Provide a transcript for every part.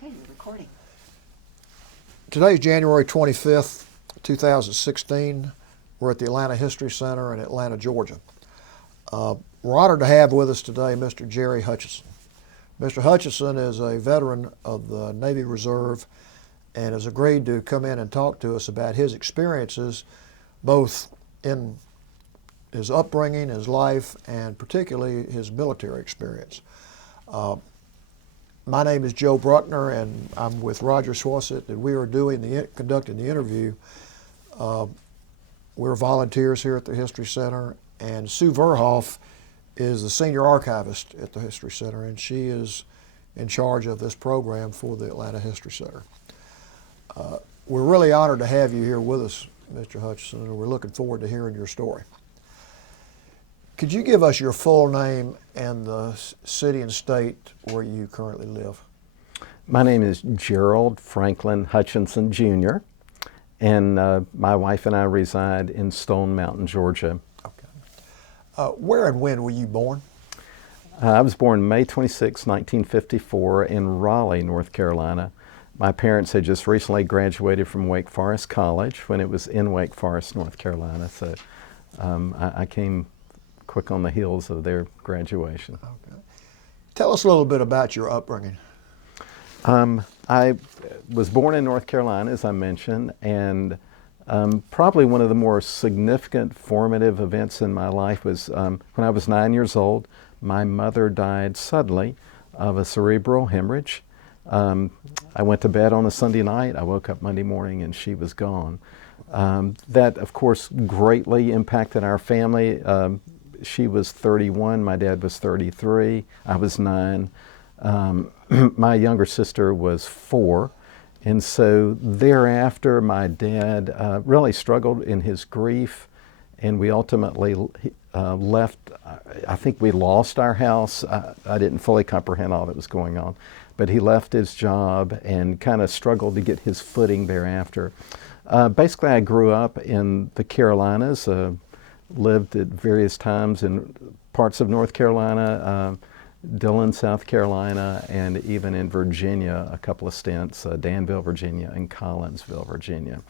Okay, we're recording. Today's January 25th, 2016. We're at the Atlanta History Center in Atlanta, Georgia. We're honored to have with us today Mr. Gerry Hutchinson. Mr. Hutchinson is a veteran of the Navy Reserve and has agreed to come in and talk to us about his experiences, both in his upbringing, his life, and particularly his military experience. My name is Joe Bruckner, and I'm with Roger Swassett, and we are conducting the interview. We're volunteers here at the History Center, and Sue Verhoff is the senior archivist at the History Center, and she is in charge of this program for the Atlanta History Center. We're really honored to have you here with us, Mr. Hutchinson, and we're looking forward to hearing your story. Could you give us your full name and the city and state where you currently live? My name is Gerald Franklin Hutchinson, Jr., and my wife and I reside in Stone Mountain, Georgia. Okay. Where and when were you born? I was born May 26, 1954 in Raleigh, North Carolina. My parents had just recently graduated from Wake Forest College when it was in Wake Forest, North Carolina, so I came quick on the heels of their graduation. Okay. Tell us a little bit about your upbringing. I was born in North Carolina, as I mentioned, and probably one of the more significant formative events in my life was when I was 9 years old. My mother died suddenly of a cerebral hemorrhage. I went to bed on a Sunday night. I woke up Monday morning and she was gone. That, of course, greatly impacted our family. She was 31, my dad was 33, I was 9. My younger sister was 4. And so thereafter, my dad really struggled in his grief, and we ultimately left. I think we lost our house. I didn't fully comprehend all that was going on, but he left his job and kind of struggled to get his footing thereafter. Basically, I grew up in the Carolinas, lived at various times in parts of North Carolina, Dillon, South Carolina, and even in Virginia, a couple of stints, Danville, Virginia, and Collinsville, Virginia.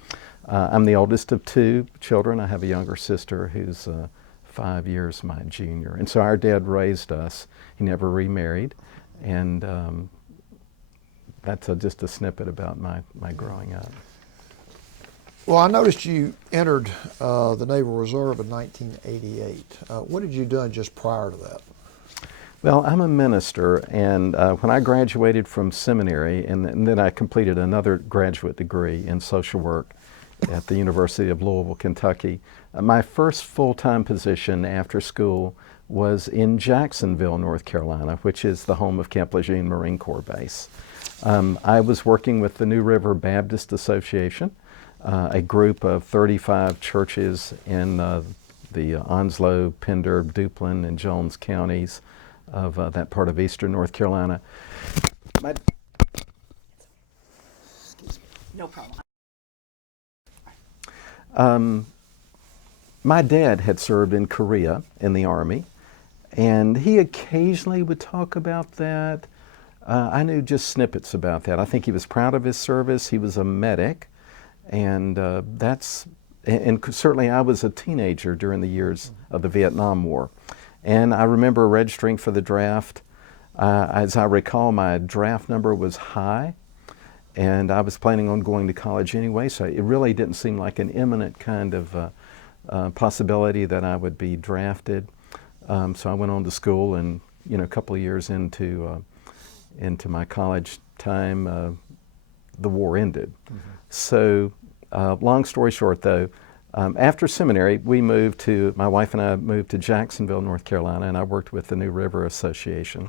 I'm the oldest of 2 children. I have a younger sister who's 5 years my junior. And so our dad raised us. He never remarried. And that's just a snippet about my growing up. Well, I noticed you entered the Naval Reserve in 1988. What had you done just prior to that? Well, I'm a minister, and when I graduated from seminary, and then I completed another graduate degree in social work at the University of Louisville, Kentucky, my first full-time position after school was in Jacksonville, North Carolina, which is the home of Camp Lejeune Marine Corps Base. I was working with the New River Baptist Association, a group of 35 churches in the Onslow, Pender, Duplin, and Jones counties of that part of eastern North Carolina. No problem. My dad had served in Korea in the Army, and he occasionally would talk about that. I knew just snippets about that. I think he was proud of his service. He was a medic. And certainly I was a teenager during the years of the Vietnam War. And I remember registering for the draft. As I recall, my draft number was high, and I was planning on going to college anyway, so it really didn't seem like an imminent kind of possibility that I would be drafted. So I went on to school, and a couple of years into my college time, the war ended. Mm-hmm. So, long story short though, after seminary, my wife and I moved to Jacksonville, North Carolina, and I worked with the New River Association.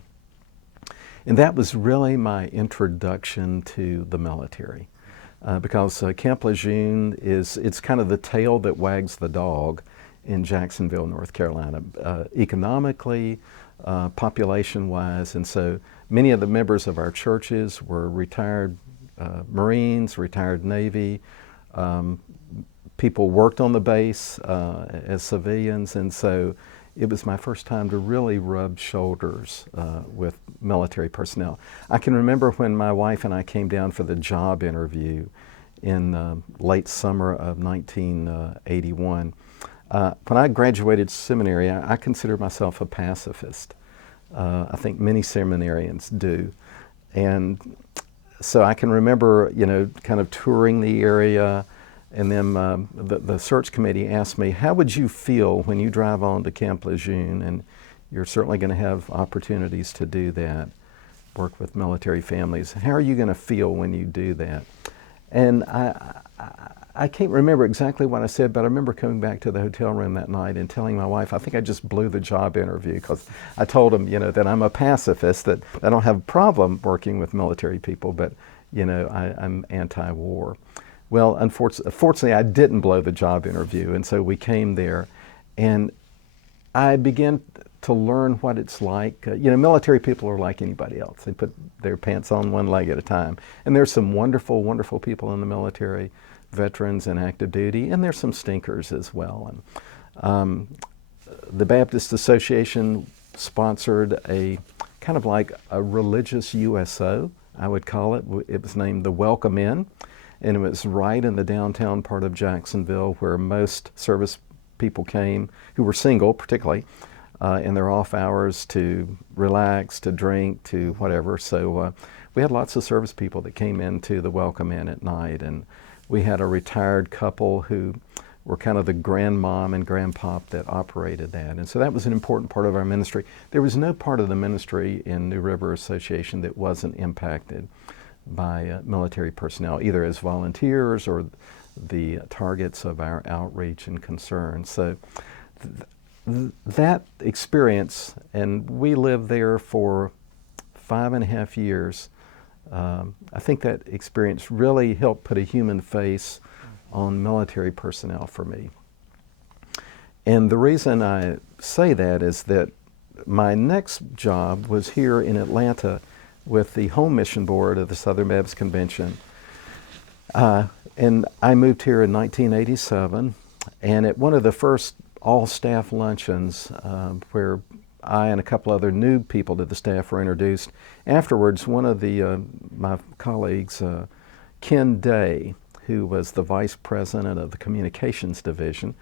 And that was really my introduction to the military, because Camp Lejeune it's kind of the tail that wags the dog in Jacksonville, North Carolina, economically, population-wise, and so many of the members of our churches were retired Marines, retired Navy. People worked on the base as civilians, and so it was my first time to really rub shoulders with military personnel. I can remember when my wife and I came down for the job interview in late summer of 1981. When I graduated seminary, I considered myself a pacifist. I think many seminarians do. And so I can remember, kind of touring the area, and then the search committee asked me, how would you feel when you drive on to Camp Lejeune, and you're certainly going to have opportunities to do that, work with military families. How are you going to feel when you do that? And I can't remember exactly what I said, but I remember coming back to the hotel room that night and telling my wife, I think I just blew the job interview, because I told them, that I'm a pacifist, that I don't have a problem working with military people, but, I'm anti-war. Well, unfortunately, I didn't blow the job interview, and so we came there, and I began to learn what it's like. Military people are like anybody else. They put their pants on one leg at a time. And there's some wonderful, wonderful people in the military, veterans and active duty, and there's some stinkers as well. And the Baptist Association sponsored a kind of like a religious USO, I would call it. It was named the Welcome In, and it was right in the downtown part of Jacksonville, where most service people came, who were single particularly, in their off hours to relax, to drink, to whatever. So we had lots of service people that came into the Welcome In at night, and we had a retired couple who were kind of the grandmom and grandpop that operated that. And so that was an important part of our ministry. There was no part of the ministry in New River Association that wasn't impacted by military personnel, either as volunteers or the targets of our outreach and concern. So that experience, and we lived there for 5.5 years, I think that experience really helped put a human face on military personnel for me. And the reason I say that is that my next job was here in Atlanta with the Home Mission Board of the Southern Baptist Convention. And I moved here in 1987, and at one of the first all-staff luncheons where I and a couple other new people to the staff were introduced, afterwards one of my colleagues, Ken Day, who was the vice president of the communications division,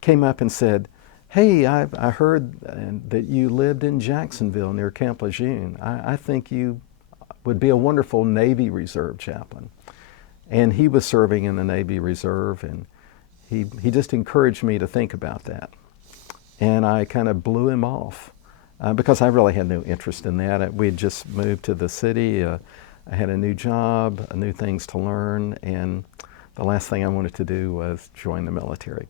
came up and said, hey, I heard that you lived in Jacksonville near Camp Lejeune. I think you would be a wonderful Navy Reserve chaplain. And he was serving in the Navy Reserve, and he just encouraged me to think about that. And I kind of blew him off because I really had no interest in that. We had just moved to the city. I had a new job, new things to learn, and the last thing I wanted to do was join the military.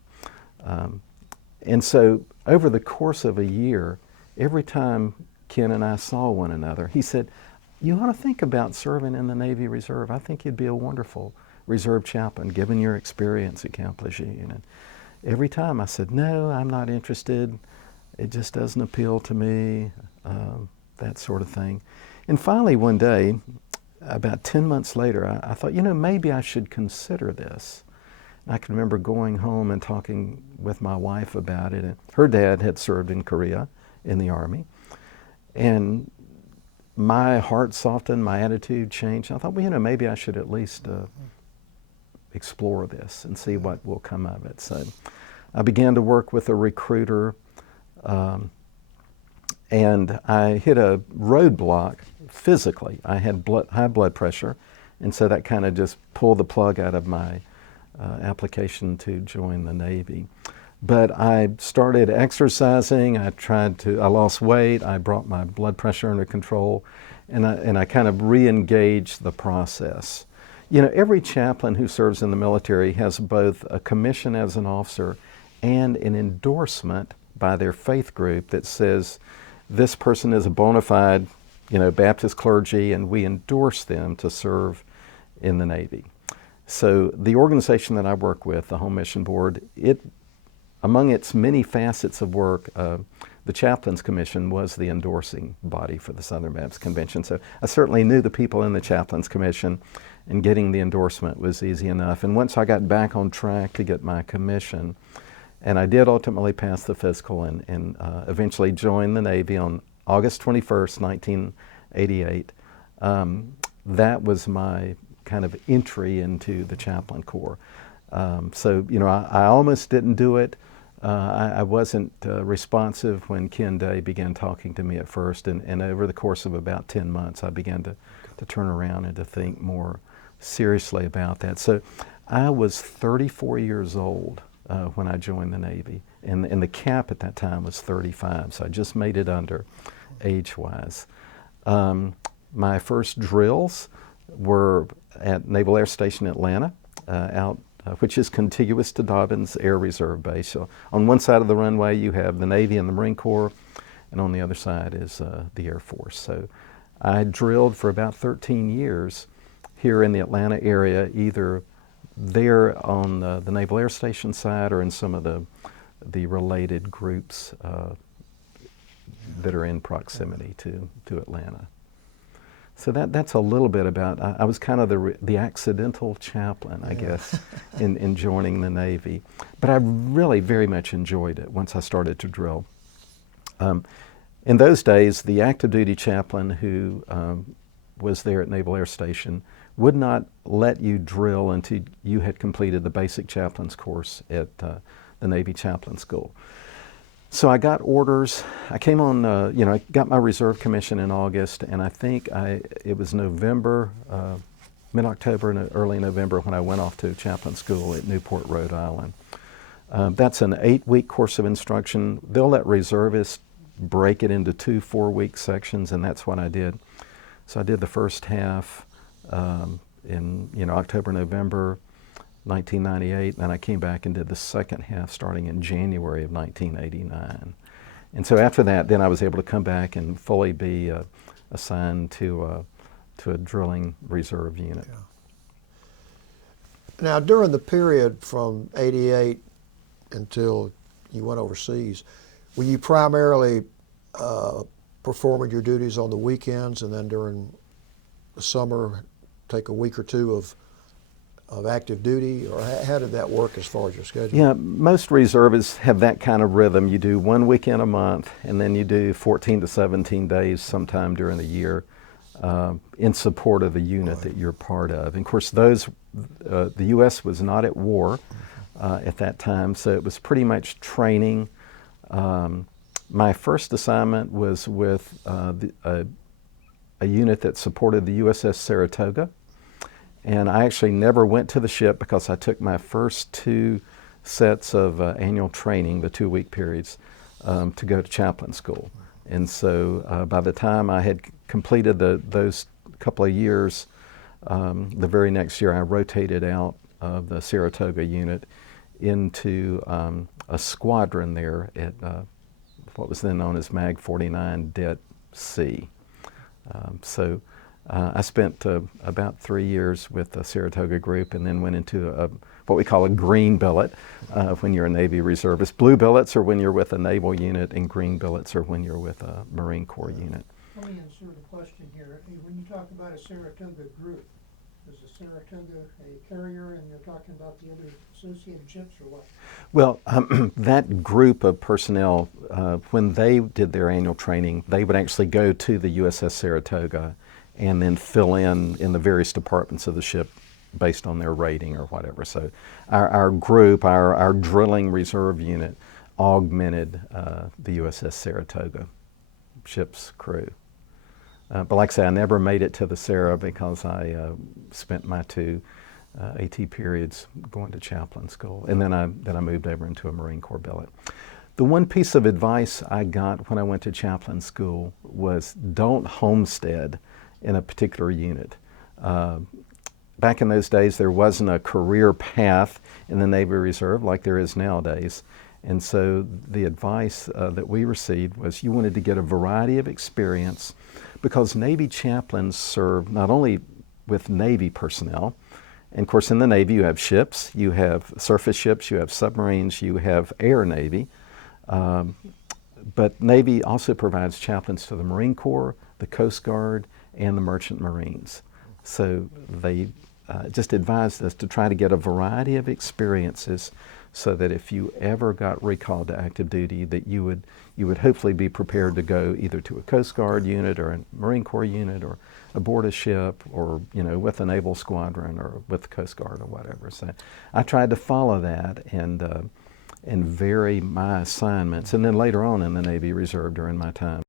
And so over the course of a year, every time Ken and I saw one another, he said, you ought to think about serving in the Navy Reserve. I think you'd be a wonderful reserve chaplain, given your experience at Camp Lejeune. And every time I said, no, I'm not interested. It just doesn't appeal to me, that sort of thing. And finally one day, about 10 months later, I thought, maybe I should consider this. I can remember going home and talking with my wife about it. And her dad had served in Korea in the Army. And my heart softened, my attitude changed. I thought, maybe I should at least explore this and see what will come of it. So I began to work with a recruiter, and I hit a roadblock physically. I had high blood pressure, and so that kind of just pulled the plug out of my application to join the Navy. But I started exercising. I lost weight. I brought my blood pressure under control, and I kind of re-engaged the process. Every chaplain who serves in the military has both a commission as an officer and an endorsement by their faith group that says this person is a bona fide, Baptist clergy, and we endorse them to serve in the Navy. So the organization that I work with, the Home Mission Board, among its many facets of work, the Chaplains Commission was the endorsing body for the Southern Baptist Convention. So I certainly knew the people in the Chaplains Commission, and getting the endorsement was easy enough. And once I got back on track to get my commission, And I did ultimately pass the physical and eventually joined the Navy on August 21st, 1988. That was my kind of entry into the chaplain corps. So, you know, I almost didn't do it. I wasn't responsive when Ken Day began talking to me at first, and over the course of about 10 months, I began to turn around and to think more seriously about that. So I was 34 years old when I joined the Navy, and the cap at that time was 35, so I just made it under age-wise. My first drills were at Naval Air Station Atlanta, which is contiguous to Dobbins Air Reserve Base. So on one side of the runway you have the Navy and the Marine Corps, and on the other side is the Air Force. So I drilled for about 13 years here in the Atlanta area, either there on the Naval Air Station side or in some of the related groups that are in proximity to Atlanta. So that's a little bit about, I was kind of the accidental chaplain, I guess, in joining the Navy. But I really very much enjoyed it once I started to drill. In those days, the active duty chaplain who was there at Naval Air Station would not let you drill until you had completed the basic chaplain's course at the Navy Chaplain School. So I got orders. I came on, I got my reserve commission in August, and I think it was November, mid-October and early November when I went off to chaplain school at Newport, Rhode Island. That's an 8-week course of instruction. They'll let reservists break it into 2 4-week sections, and that's what I did. So I did the first half in October, November 1998, and then I came back and did the second half starting in January of 1989. And so after that, then I was able to come back and fully be assigned to a drilling reserve unit. Yeah. Now, during the period from '88 until you went overseas, were you primarily performing your duties on the weekends, and then during the summer take a week or two of active duty, or how did that work as far as your schedule? Yeah, most reservists have that kind of rhythm. You do 1 weekend a month, and then you do 14 to 17 days sometime during the year in support of the unit that you're part of. And of course, the U.S. was not at war at that time, so it was pretty much training. My first assignment was with a unit that supported the USS Saratoga. And I actually never went to the ship because I took my first 2 sets of annual training, the 2-week periods, to go to chaplain school. And so by the time I had completed those couple of years, the very next year I rotated out of the Saratoga unit into a squadron there at what was then known as MAG 49 Det C. I spent about 3 years with the Saratoga group, and then went into what we call a green billet when you're a Navy reservist. Blue billets are when you're with a naval unit, and green billets are when you're with a Marine Corps unit. Let me insert a question here. When you talk about a Saratoga group, is a Saratoga a carrier, and you're talking about the other associated ships, or what? Well, that group of personnel, when they did their annual training, they would actually go to the USS Saratoga and then fill in the various departments of the ship based on their rating or whatever. So our group, our drilling reserve unit, augmented the USS Saratoga ship's crew. But like I say, I never made it to the Sarah because I spent my 2 AT periods going to chaplain school, and then I moved over into a Marine Corps billet. The one piece of advice I got when I went to chaplain school was don't homestead in a particular unit. Back in those days, there wasn't a career path in the Navy Reserve like there is nowadays. And so the advice that we received was you wanted to get a variety of experience, because Navy chaplains serve not only with Navy personnel, and of course in the Navy you have ships, you have surface ships, you have submarines, you have air Navy, but Navy also provides chaplains to the Marine Corps, the Coast Guard, and the Merchant Marines. So they just advised us to try to get a variety of experiences so that if you ever got recalled to active duty, that you would hopefully be prepared to go either to a Coast Guard unit or a Marine Corps unit or aboard a ship or, with a naval squadron or with the Coast Guard or whatever. So I tried to follow that and vary my assignments. And then later on in the Navy Reserve during my time,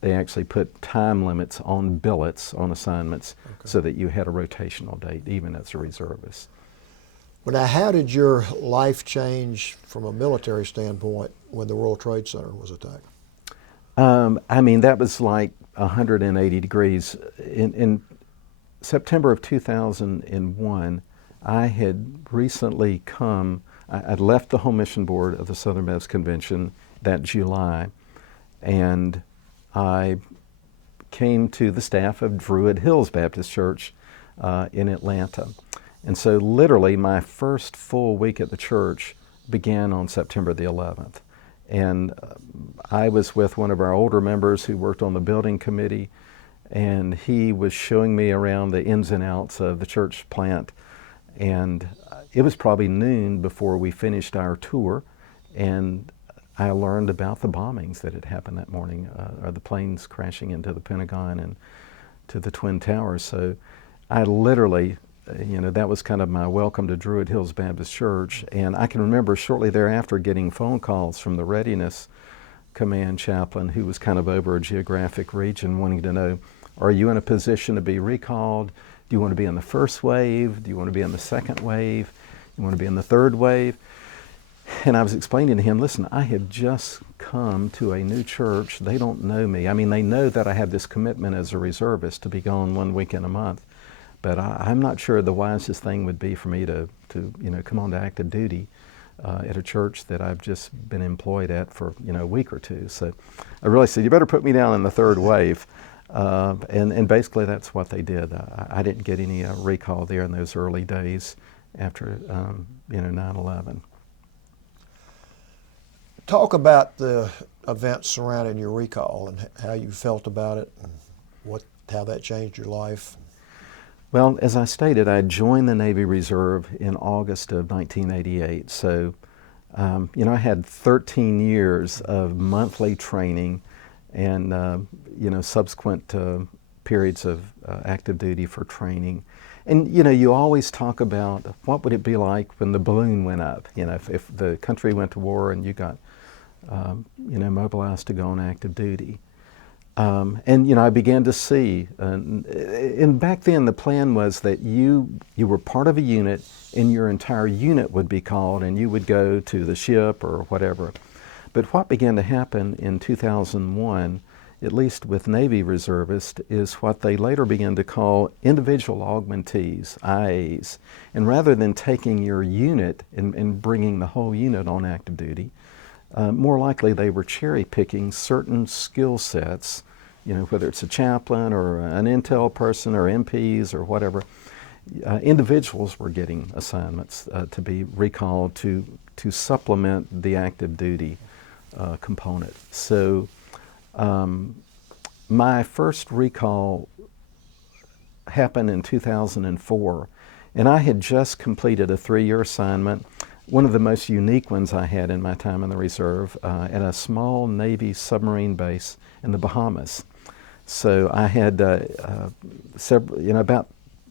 they actually put time limits on billets, on assignments, so that you had a rotational date, even as a reservist. Well, now, how did your life change from a military standpoint when the World Trade Center was attacked? That was like 180 degrees. In September of 2001, I had recently I'd left the Home Mission Board of the Southern Baptist Convention that July, and I came to the staff of Druid Hills Baptist Church in Atlanta. And so literally my first full week at the church began on September the 11th. And I was with one of our older members who worked on the building committee, and he was showing me around the ins and outs of the church plant. And it was probably noon before we finished our tour, and I learned about the bombings that had happened that morning, or the planes crashing into the Pentagon and to the Twin Towers. So I literally, that was kind of my welcome to Druid Hills Baptist Church. And I can remember shortly thereafter getting phone calls from the Readiness Command chaplain, who was kind of over a geographic region, wanting to know, are you in a position to be recalled? Do you want to be in the first wave? Do you want to be in the second wave? You want to be in the third wave? And I was explaining to him, listen, I have just come to a new church. They don't know me. I mean, they know that I have this commitment as a reservist to be gone 1 weekend a month. But I'm not sure the wisest thing would be for me to come on to active duty at a church that I've just been employed at for, a week or two. So I really said, you better put me down in the third wave. And basically that's what they did. I didn't get any recall there in those early days after, 9/11. Talk about the events surrounding your recall and how you felt about it and how that changed your life. Well, as I stated, I joined the Navy Reserve in August of 1988. So, I had 13 years of monthly training and, subsequent periods of active duty for training. And, you always talk about what would it be like when the balloon went up, if the country went to war and you got, mobilized to go on active duty. And I began to see, and back then the plan was that you were part of a unit and your entire unit would be called and you would go to the ship or whatever. But what began to happen in 2001, at least with Navy reservists, is what they later began to call individual augmentees, IAs. And rather than taking your unit and bringing the whole unit on active duty, more likely they were cherry picking certain skill sets, whether it's a chaplain or an intel person or MPs or whatever. Individuals were getting assignments to be recalled to supplement the active duty component. So my first recall happened in 2004, and I had just completed a 3-year assignment, one of the most unique ones I had in my time in the Reserve, at a small Navy submarine base in the Bahamas. So I had several, about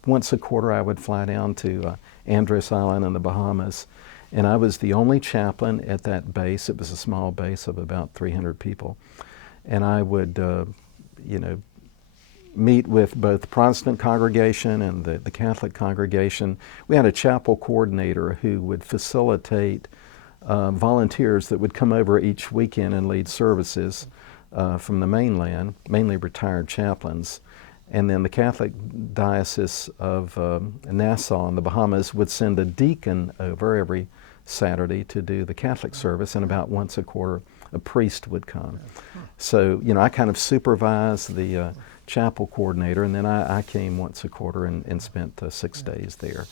once a quarter I would fly down to Andros Island in the Bahamas, and I was the only chaplain at that base. It was a small base of about 300 people, and I would, meet with both the Protestant congregation and the Catholic congregation. We had a chapel coordinator who would facilitate volunteers that would come over each weekend and lead services from the mainland, mainly retired chaplains. And then the Catholic Diocese of Nassau in the Bahamas would send a deacon over every Saturday to do the Catholic service, and about once a quarter a priest would come. So, I kind of supervised the chapel coordinator, and then I came once a quarter and spent 6 days there.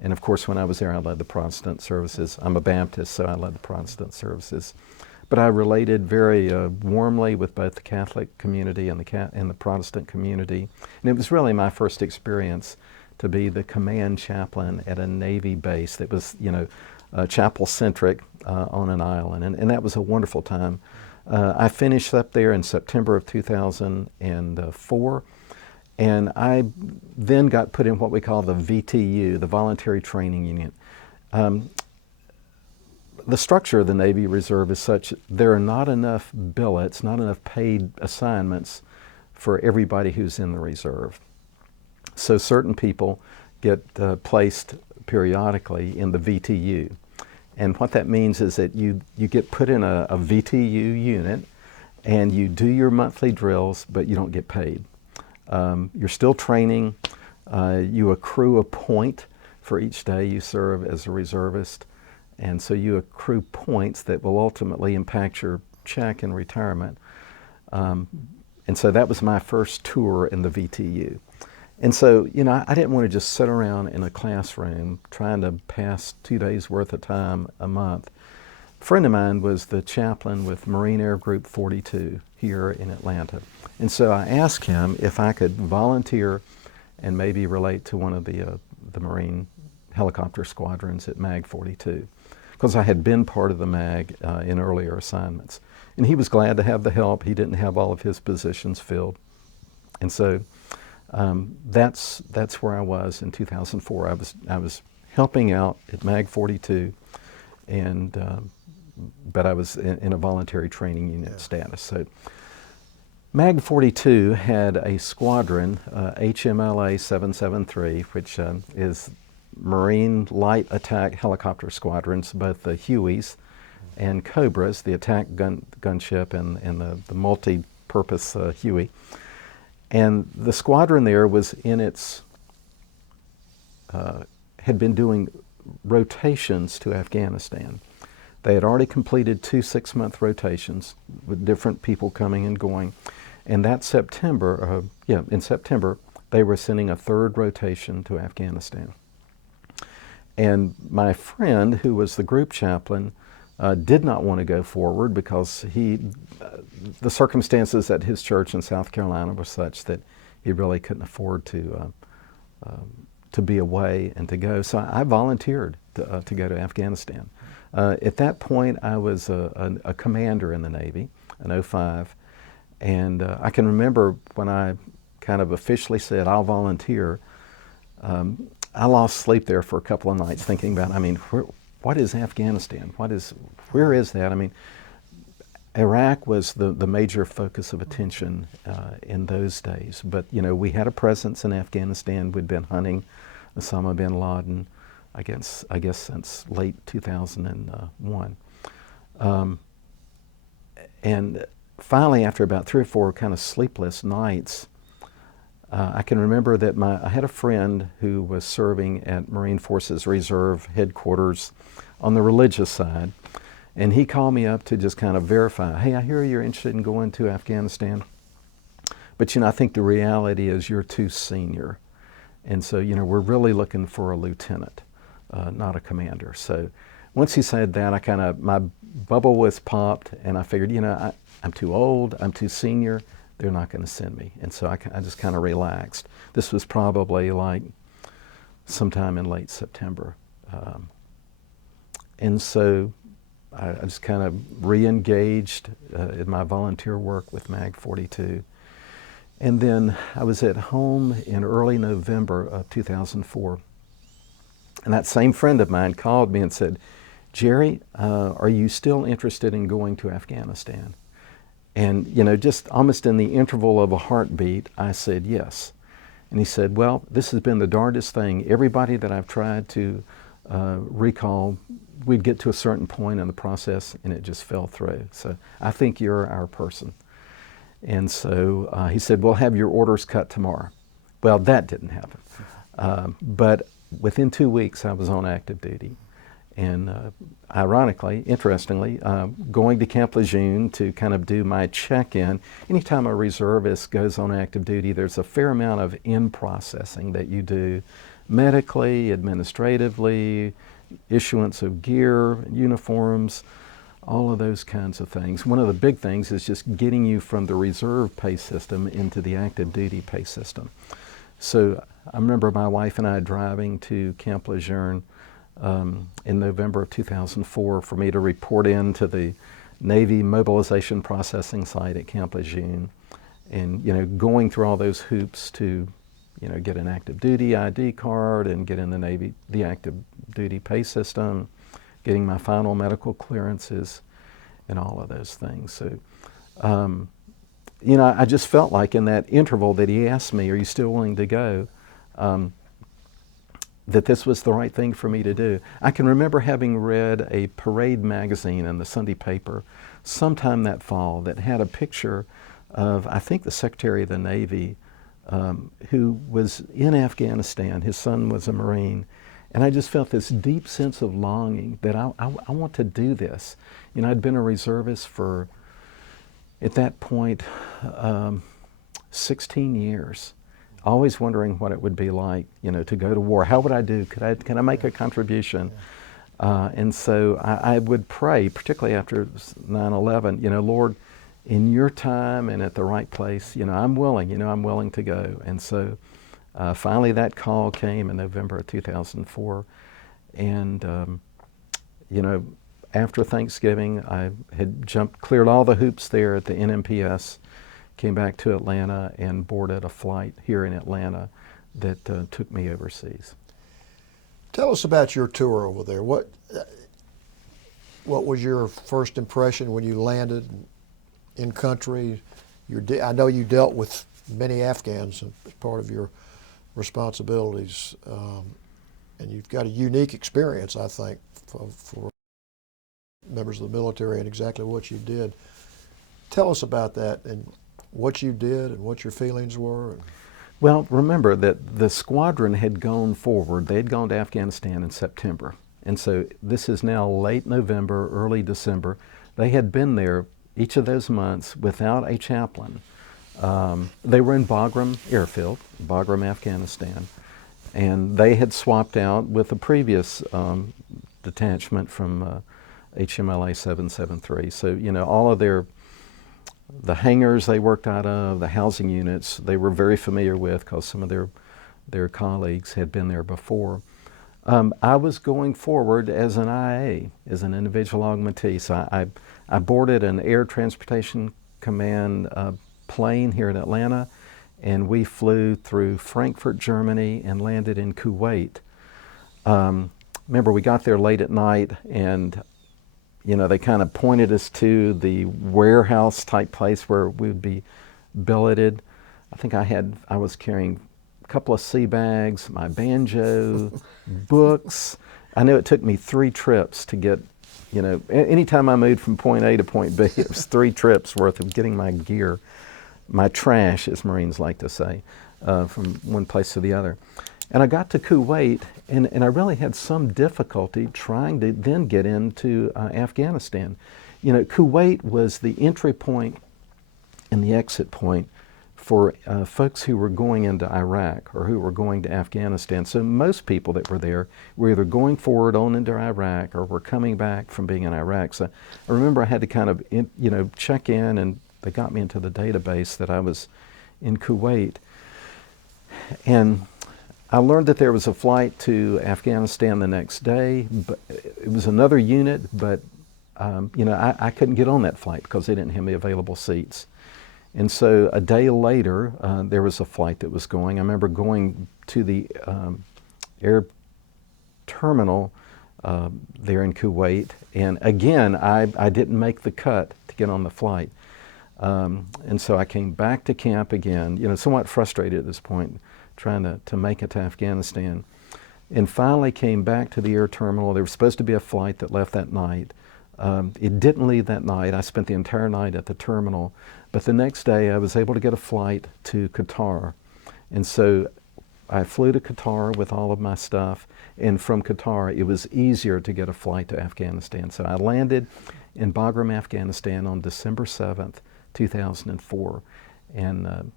And of course, when I was there, I led the Protestant services. I'm a Baptist, so I led the Protestant services. But I related very warmly with both the Catholic community and the Protestant community. And it was really my first experience to be the command chaplain at a Navy base that was, chapel-centric on an island. And that was a wonderful time. I finished up there in September of 2004. And I then got put in what we call the VTU, the Voluntary Training Unit. The structure of the Navy Reserve is such there are not enough billets, not enough paid assignments for everybody who's in the reserve. So certain people get placed periodically in the VTU. And what that means is that you get put in a VTU unit and you do your monthly drills, but you don't get paid. You're still training. You accrue a point for each day you serve as a reservist. And so you accrue points that will ultimately impact your check in retirement. And so that was my first tour in the VTU. And so, I didn't want to just sit around in a classroom trying to pass 2 days worth of time a month. A friend of mine was the chaplain with Marine Air Group 42 here in Atlanta. And so I asked him if I could volunteer and maybe relate to one of the Marine helicopter squadrons at MAG 42, because I had been part of the MAG in earlier assignments. And he was glad to have the help. He didn't have all of his positions filled. And so that's where I was in 2004. I was helping out at MAG 42, but I was in a voluntary training unit status. So MAG 42 had a squadron, HMLA 773, which is Marine Light Attack Helicopter Squadrons, both the Hueys and Cobras, the attack gunship and the multi-purpose Huey. And the squadron there was had been doing rotations to Afghanistan. They had already completed 2 6-month rotations with different people coming and going. And that in September, they were sending a 3rd rotation to Afghanistan. And my friend, who was the group chaplain, did not want to go forward because the circumstances at his church in South Carolina were such that he really couldn't afford to be away and to go. So I volunteered to go to Afghanistan. At that point, I was a commander in the Navy, an 05, and I can remember when I kind of officially said, I'll volunteer, I lost sleep there for a couple of nights thinking about, what is Afghanistan? Where is that? Iraq was the major focus of attention in those days. But, we had a presence in Afghanistan. We'd been hunting Osama bin Laden, I guess since late 2001. And finally, after about 3 or 4 kind of sleepless nights, I can remember that I had a friend who was serving at Marine Forces Reserve headquarters on the religious side, and he called me up to just kind of verify, hey, I hear you're interested in going to Afghanistan, but I think the reality is you're too senior, and so we're really looking for a lieutenant, not a commander. So once he said that, my bubble was popped, and I figured, I'm too old, I'm too senior, they're not going to send me. And so I just kind of relaxed. This was probably like sometime in late September. And so I just kind of re-engaged in my volunteer work with MAG 42. And then I was at home in early November of 2004. And that same friend of mine called me and said, Gerry, are you still interested in going to Afghanistan? And, just almost in the interval of a heartbeat, I said yes. And he said, well, this has been the darndest thing. Everybody that I've tried to recall, we'd get to a certain point in the process and it just fell through. So I think you're our person. And so he said, well, have your orders cut tomorrow. Well, that didn't happen. But within 2 weeks, I was on active duty. And ironically, interestingly, going to Camp Lejeune to kind of do my check-in. Anytime a reservist goes on active duty, there's a fair amount of in-processing that you do medically, administratively, issuance of gear, uniforms, all of those kinds of things. One of the big things is just getting you from the reserve pay system into the active duty pay system. So I remember my wife and I driving to Camp Lejeune in November of 2004 for me to report in to the Navy mobilization processing site at Camp Lejeune, and going through all those hoops to get an active duty ID card and get in the active duty pay system, getting my final medical clearances and all of those things. So I just felt like in that interval that he asked me, are you still willing to go, that this was the right thing for me to do. I can remember having read a parade magazine in the Sunday paper sometime that fall that had a picture of, I think, the Secretary of the Navy who was in Afghanistan. His son was a Marine. And I just felt this deep sense of longing that I want to do this. I'd been a reservist for, at that point, 16 years. Always wondering what it would be like, to go to war. How would I do? Can I make a contribution? And so I would pray, particularly after 9/11, Lord, in your time and at the right place, I'm willing, I'm willing to go. And so finally that call came in November of 2004. And, after Thanksgiving, I had cleared all the hoops there at the NMPS, came back to Atlanta and boarded a flight here in Atlanta that took me overseas. Tell us about your tour over there. What was your first impression when you landed in country? I know you dealt with many Afghans as part of your responsibilities, and you've got a unique experience, I think, for members of the military and exactly what you did. Tell us about that and what you did and what your feelings were. Well, remember that the squadron had gone forward. They had gone to Afghanistan in September. And so this is now late November, early December. They had been there each of those months without a chaplain. They were in Bagram Airfield, Bagram, Afghanistan. And they had swapped out with a previous detachment from HMLA 773. So, all of the hangars they worked out of, the housing units, they were very familiar with because some of their colleagues had been there before. I was going forward as an IA, as an individual augmentee. So I boarded an Air Transportation Command plane here in Atlanta, and we flew through Frankfurt, Germany, and landed in Kuwait. Remember, we got there late at night, and they kind of pointed us to the warehouse type place where we would be billeted. I think I was carrying a couple of sea bags, my banjo, books. I knew it took me 3 trips to get, anytime I moved from point A to point B, it was 3 trips worth of getting my gear, my trash, as Marines like to say, from one place to the other. And I got to Kuwait, and I really had some difficulty trying to then get into Afghanistan. Kuwait was the entry point and the exit point for folks who were going into Iraq or who were going to Afghanistan. So most people that were there were either going forward on into Iraq or were coming back from being in Iraq. So I remember I had to kind of, check in, and they got me into the database that I was in Kuwait. And I learned that there was a flight to Afghanistan the next day, but it was another unit, but I couldn't get on that flight because they didn't have any available seats. And so a day later, there was a flight that was going. I remember going to the air terminal there in Kuwait, and again, I didn't make the cut to get on the flight. And so I came back to camp again, somewhat frustrated at this point, trying to make it to Afghanistan, and finally came back to the air terminal. There was supposed to be a flight that left that night. It didn't leave that night. I spent the entire night at the terminal, but the next day I was able to get a flight to Qatar. And so I flew to Qatar with all of my stuff, and from Qatar it was easier to get a flight to Afghanistan. So I landed in Bagram, Afghanistan on December 7th, 2004. And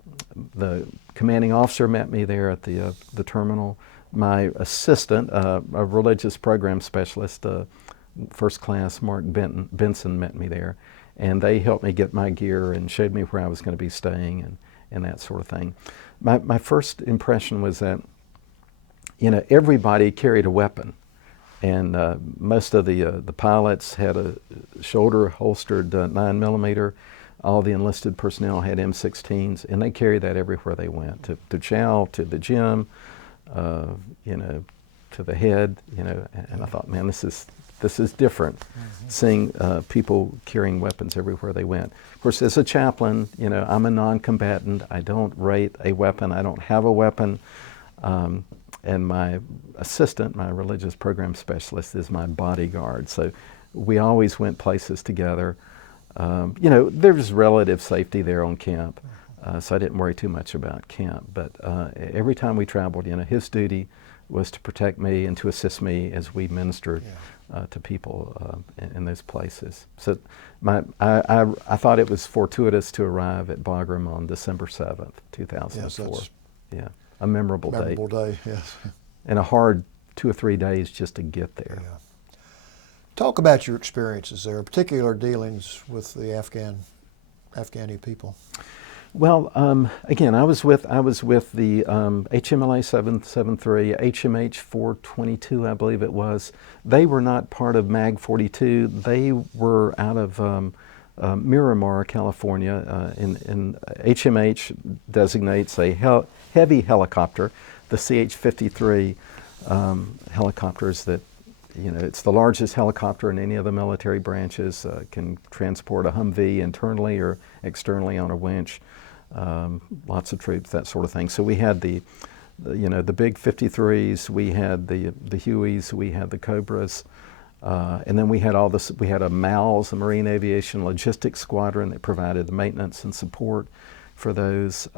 the commanding officer met me there at the terminal. My assistant, a religious program specialist, first class Mark Benson, met me there. And they helped me get my gear and showed me where I was going to be staying and that sort of thing. My first impression was that everybody carried a weapon. And most of the pilots had a shoulder holstered 9mm. All the enlisted personnel had M16s, and they carried that everywhere they went, to chow, to the gym, to the head, And I thought, man, this is different, seeing people carrying weapons everywhere they went. Of course, as a chaplain, I'm a non-combatant. I don't rate a weapon. I don't have a weapon. And my assistant, my religious program specialist, is my bodyguard. So we always went places together. There was relative safety there on camp, so I didn't worry too much about camp. But every time we traveled, his duty was to protect me and to assist me as we ministered to people in those places. So I thought it was fortuitous to arrive at Bagram on December 7th, 2004. Yes, a memorable day. Memorable day, yes. And a hard 2 or 3 days just to get there. Yeah. Talk about your experiences there, particular dealings with the Afghani people. Well, again, I was with the HMLA 773, HMH 422, I believe it was. They were not part of MAG 42. They were out of Miramar, California. In HMH designates a heavy helicopter, the CH-53 helicopters that, it's the largest helicopter in any of the military branches, can transport a Humvee internally or externally on a winch, lots of troops, that sort of thing. So we had the big 53s, we had the Hueys, we had the Cobras, and then we had we had a MALS, a Marine Aviation Logistics Squadron, that provided the maintenance and support for those.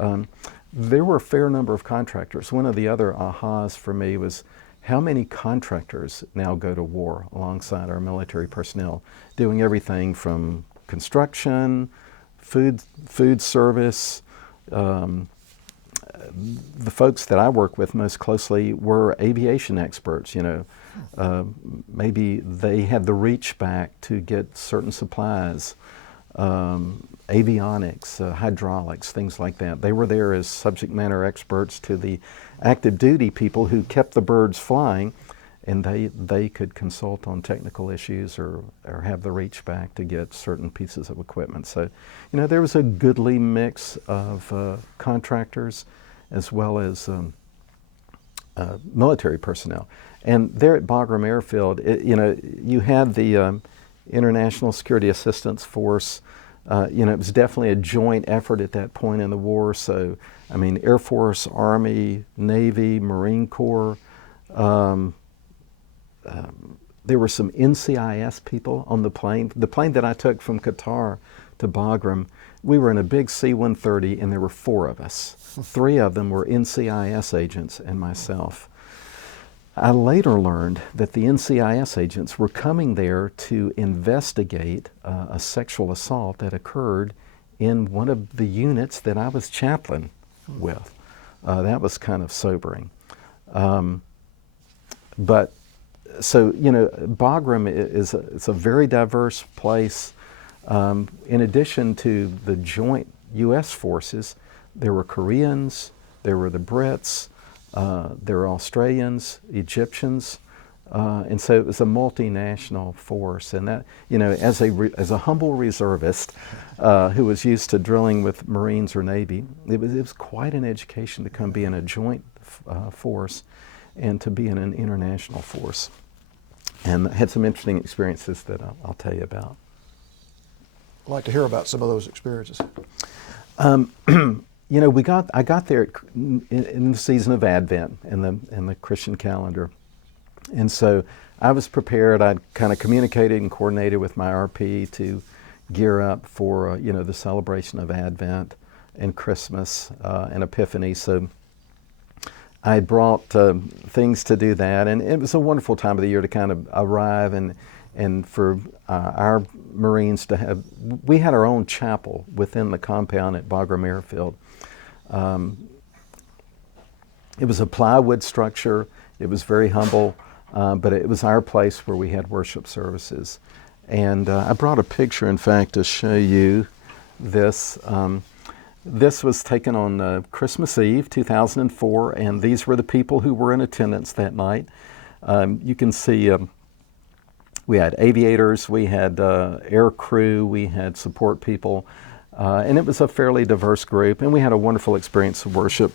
There were a fair number of contractors. One of the other ahas for me was how many contractors now go to war alongside our military personnel, doing everything from construction, food service. The folks that I work with most closely were aviation experts. Maybe they had the reach back to get certain supplies, avionics, hydraulics, things like that. They were there as subject matter experts to the active duty people who kept the birds flying, and they could consult on technical issues or have the reach back to get certain pieces of equipment. So, there was a goodly mix of contractors as well as military personnel. And there at Bagram Airfield, you had the International Security Assistance Force. It was definitely a joint effort at that point in the war. So, Air Force, Army, Navy, Marine Corps. There were some NCIS people on the plane. The plane that I took from Qatar to Bagram, we were in a big C-130, and there were 4 of us. 3 of them were NCIS agents and myself. I later learned that the NCIS agents were coming there to investigate a sexual assault that occurred in one of the units that I was chaplain with. That was kind of sobering. But so, Bagram it's a very diverse place. In addition to the joint U.S. forces, there were Koreans, there were the Brits, there were Australians, Egyptians, and so it was a multinational force. And that, as a humble reservist who was used to drilling with Marines or Navy, it was quite an education to come be in a joint force and to be in an international force. And I had some interesting experiences that I'll tell you about. I'd like to hear about some of those experiences. I got there in the season of Advent in the Christian calendar, and so I was prepared. I'd kind of communicated and coordinated with my RP to gear up for the celebration of Advent and Christmas and Epiphany. So I brought things to do that, and it was a wonderful time of the year to kind of arrive and for our Marines to have. We had our own chapel within the compound at Bagram Airfield. It was a plywood structure. It was very humble, but it was our place where we had worship services. And I brought a picture, in fact, to show you this. This was taken on Christmas Eve, 2004, and these were the people who were in attendance that night. You can see we had aviators, we had air crew, we had support people, and it was a fairly diverse group, and we had a wonderful experience of worship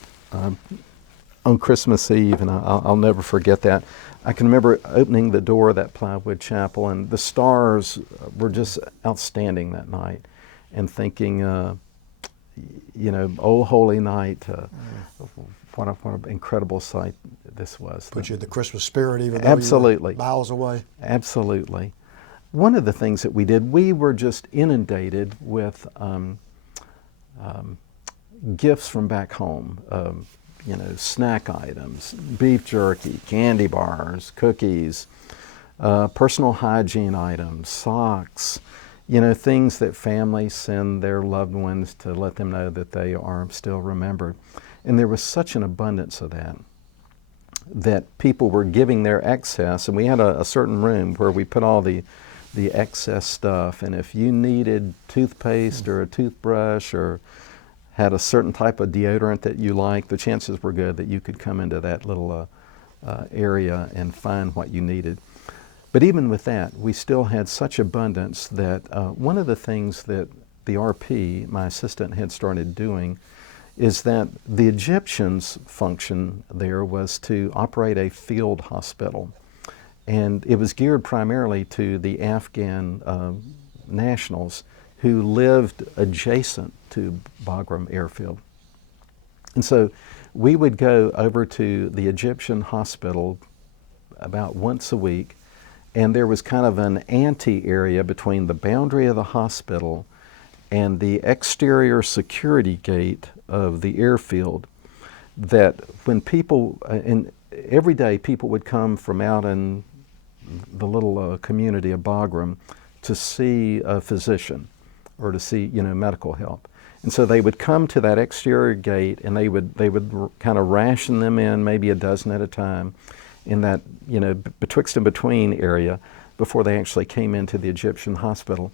on Christmas Eve, and I'll never forget that. I can remember opening the door of that plywood chapel, and the stars were just outstanding that night, and thinking, oh holy night, what an incredible sight this was. Put you in the Christmas spirit even though Absolutely. you were miles away. Absolutely. One of the things that we did, we were just inundated with gifts from back home. Snack items, beef jerky, candy bars, cookies, personal hygiene items, socks, things that families send their loved ones to let them know that they are still remembered. And there was such an abundance of that people were giving their excess, and we had a certain room where we put all the excess stuff, and if you needed toothpaste or a toothbrush or had a certain type of deodorant that you liked, the chances were good that you could come into that little area and find what you needed. But even with that, we still had such abundance that one of the things that the RP, my assistant, had started doing is that the Egyptians' function there was to operate a field hospital. And it was geared primarily to the Afghan nationals who lived adjacent to Bagram airfield. And so we would go over to the Egyptian hospital about once a week, and there was kind of an ante-area between the boundary of the hospital and the exterior security gate of the airfield, that when people, and every day people would come from out in the little community of Bagram to see a physician or to see, medical help. And so they would come to that exterior gate, and they would kind of ration them in, maybe a dozen at a time, in that, betwixt and between area before they actually came into the Egyptian hospital.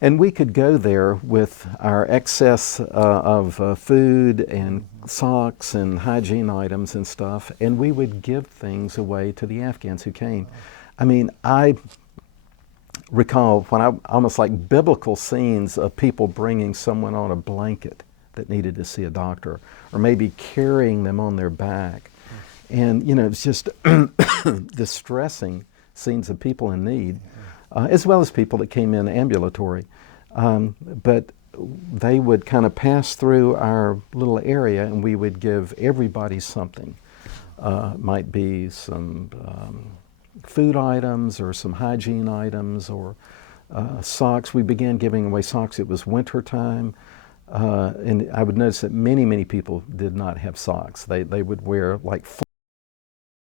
And we could go there with our excess of food and socks and hygiene items and stuff, and we would give things away to the Afghans who came. I mean, I recall when almost like biblical scenes of people bringing someone on a blanket that needed to see a doctor, or maybe carrying them on their back. And, it's just distressing scenes of people in need, as well as people that came in ambulatory. But they would kind of pass through our little area, and we would give everybody something. Might be some food items or some hygiene items or socks. We began giving away socks. It was winter time. And I would notice that many, many people did not have socks. They would wear like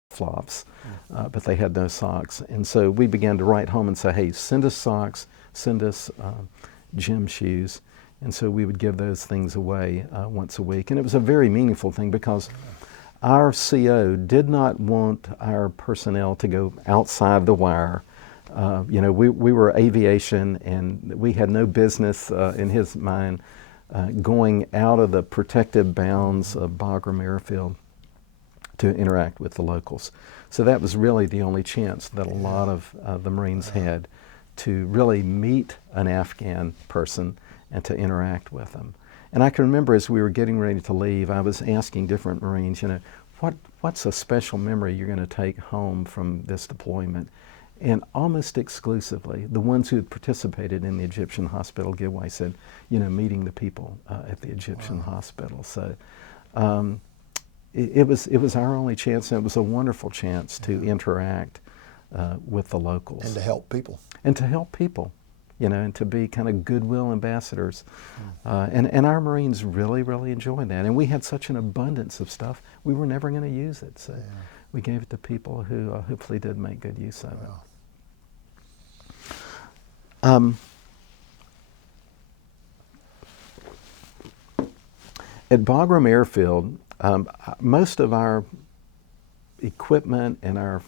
flops, but they had no socks. And so we began to write home and say, hey, send us socks, send us gym shoes. And so we would give those things away once a week. And it was a very meaningful thing because our CO did not want our personnel to go outside the wire. We were aviation, and we had no business, in his mind, going out of the protective bounds of Bagram Airfield to interact with the locals. So that was really the only chance that a lot of the Marines had to really meet an Afghan person and to interact with them. And I can remember as we were getting ready to leave, I was asking different Marines, what's a special memory you're going to take home from this deployment? And almost exclusively, the ones who had participated in the Egyptian hospital giveaway said, meeting the people at the Egyptian hospital. So it was our only chance, and it was a wonderful chance to interact with the locals. And to help people. And to help people, and to be kind of goodwill ambassadors. And our Marines really, really enjoyed that. And we had such an abundance of stuff, we were never going to use it. So we gave it to people who hopefully did make good use of it. At Bagram Airfield, most of our equipment and our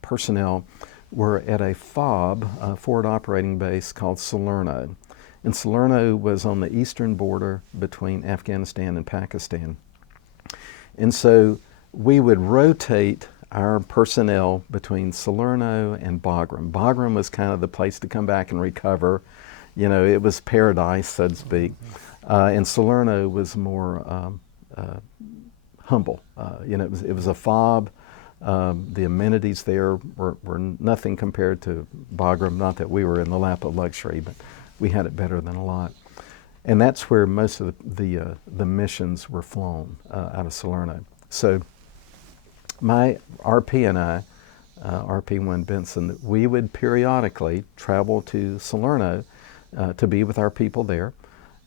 personnel were at a FOB, forward operating base called Salerno. And Salerno was on the eastern border between Afghanistan and Pakistan. And so we would rotate our personnel between Salerno and Bagram. Bagram was kind of the place to come back and recover. You know, it was paradise, so to speak. And Salerno was more humble. You know, it was a fob. The amenities there were nothing compared to Bagram. Not that we were in the lap of luxury, but we had it better than a lot. And that's where most of the missions were flown out of Salerno. So my RP and I, RP1 Benson, we would periodically travel to Salerno to be with our people there.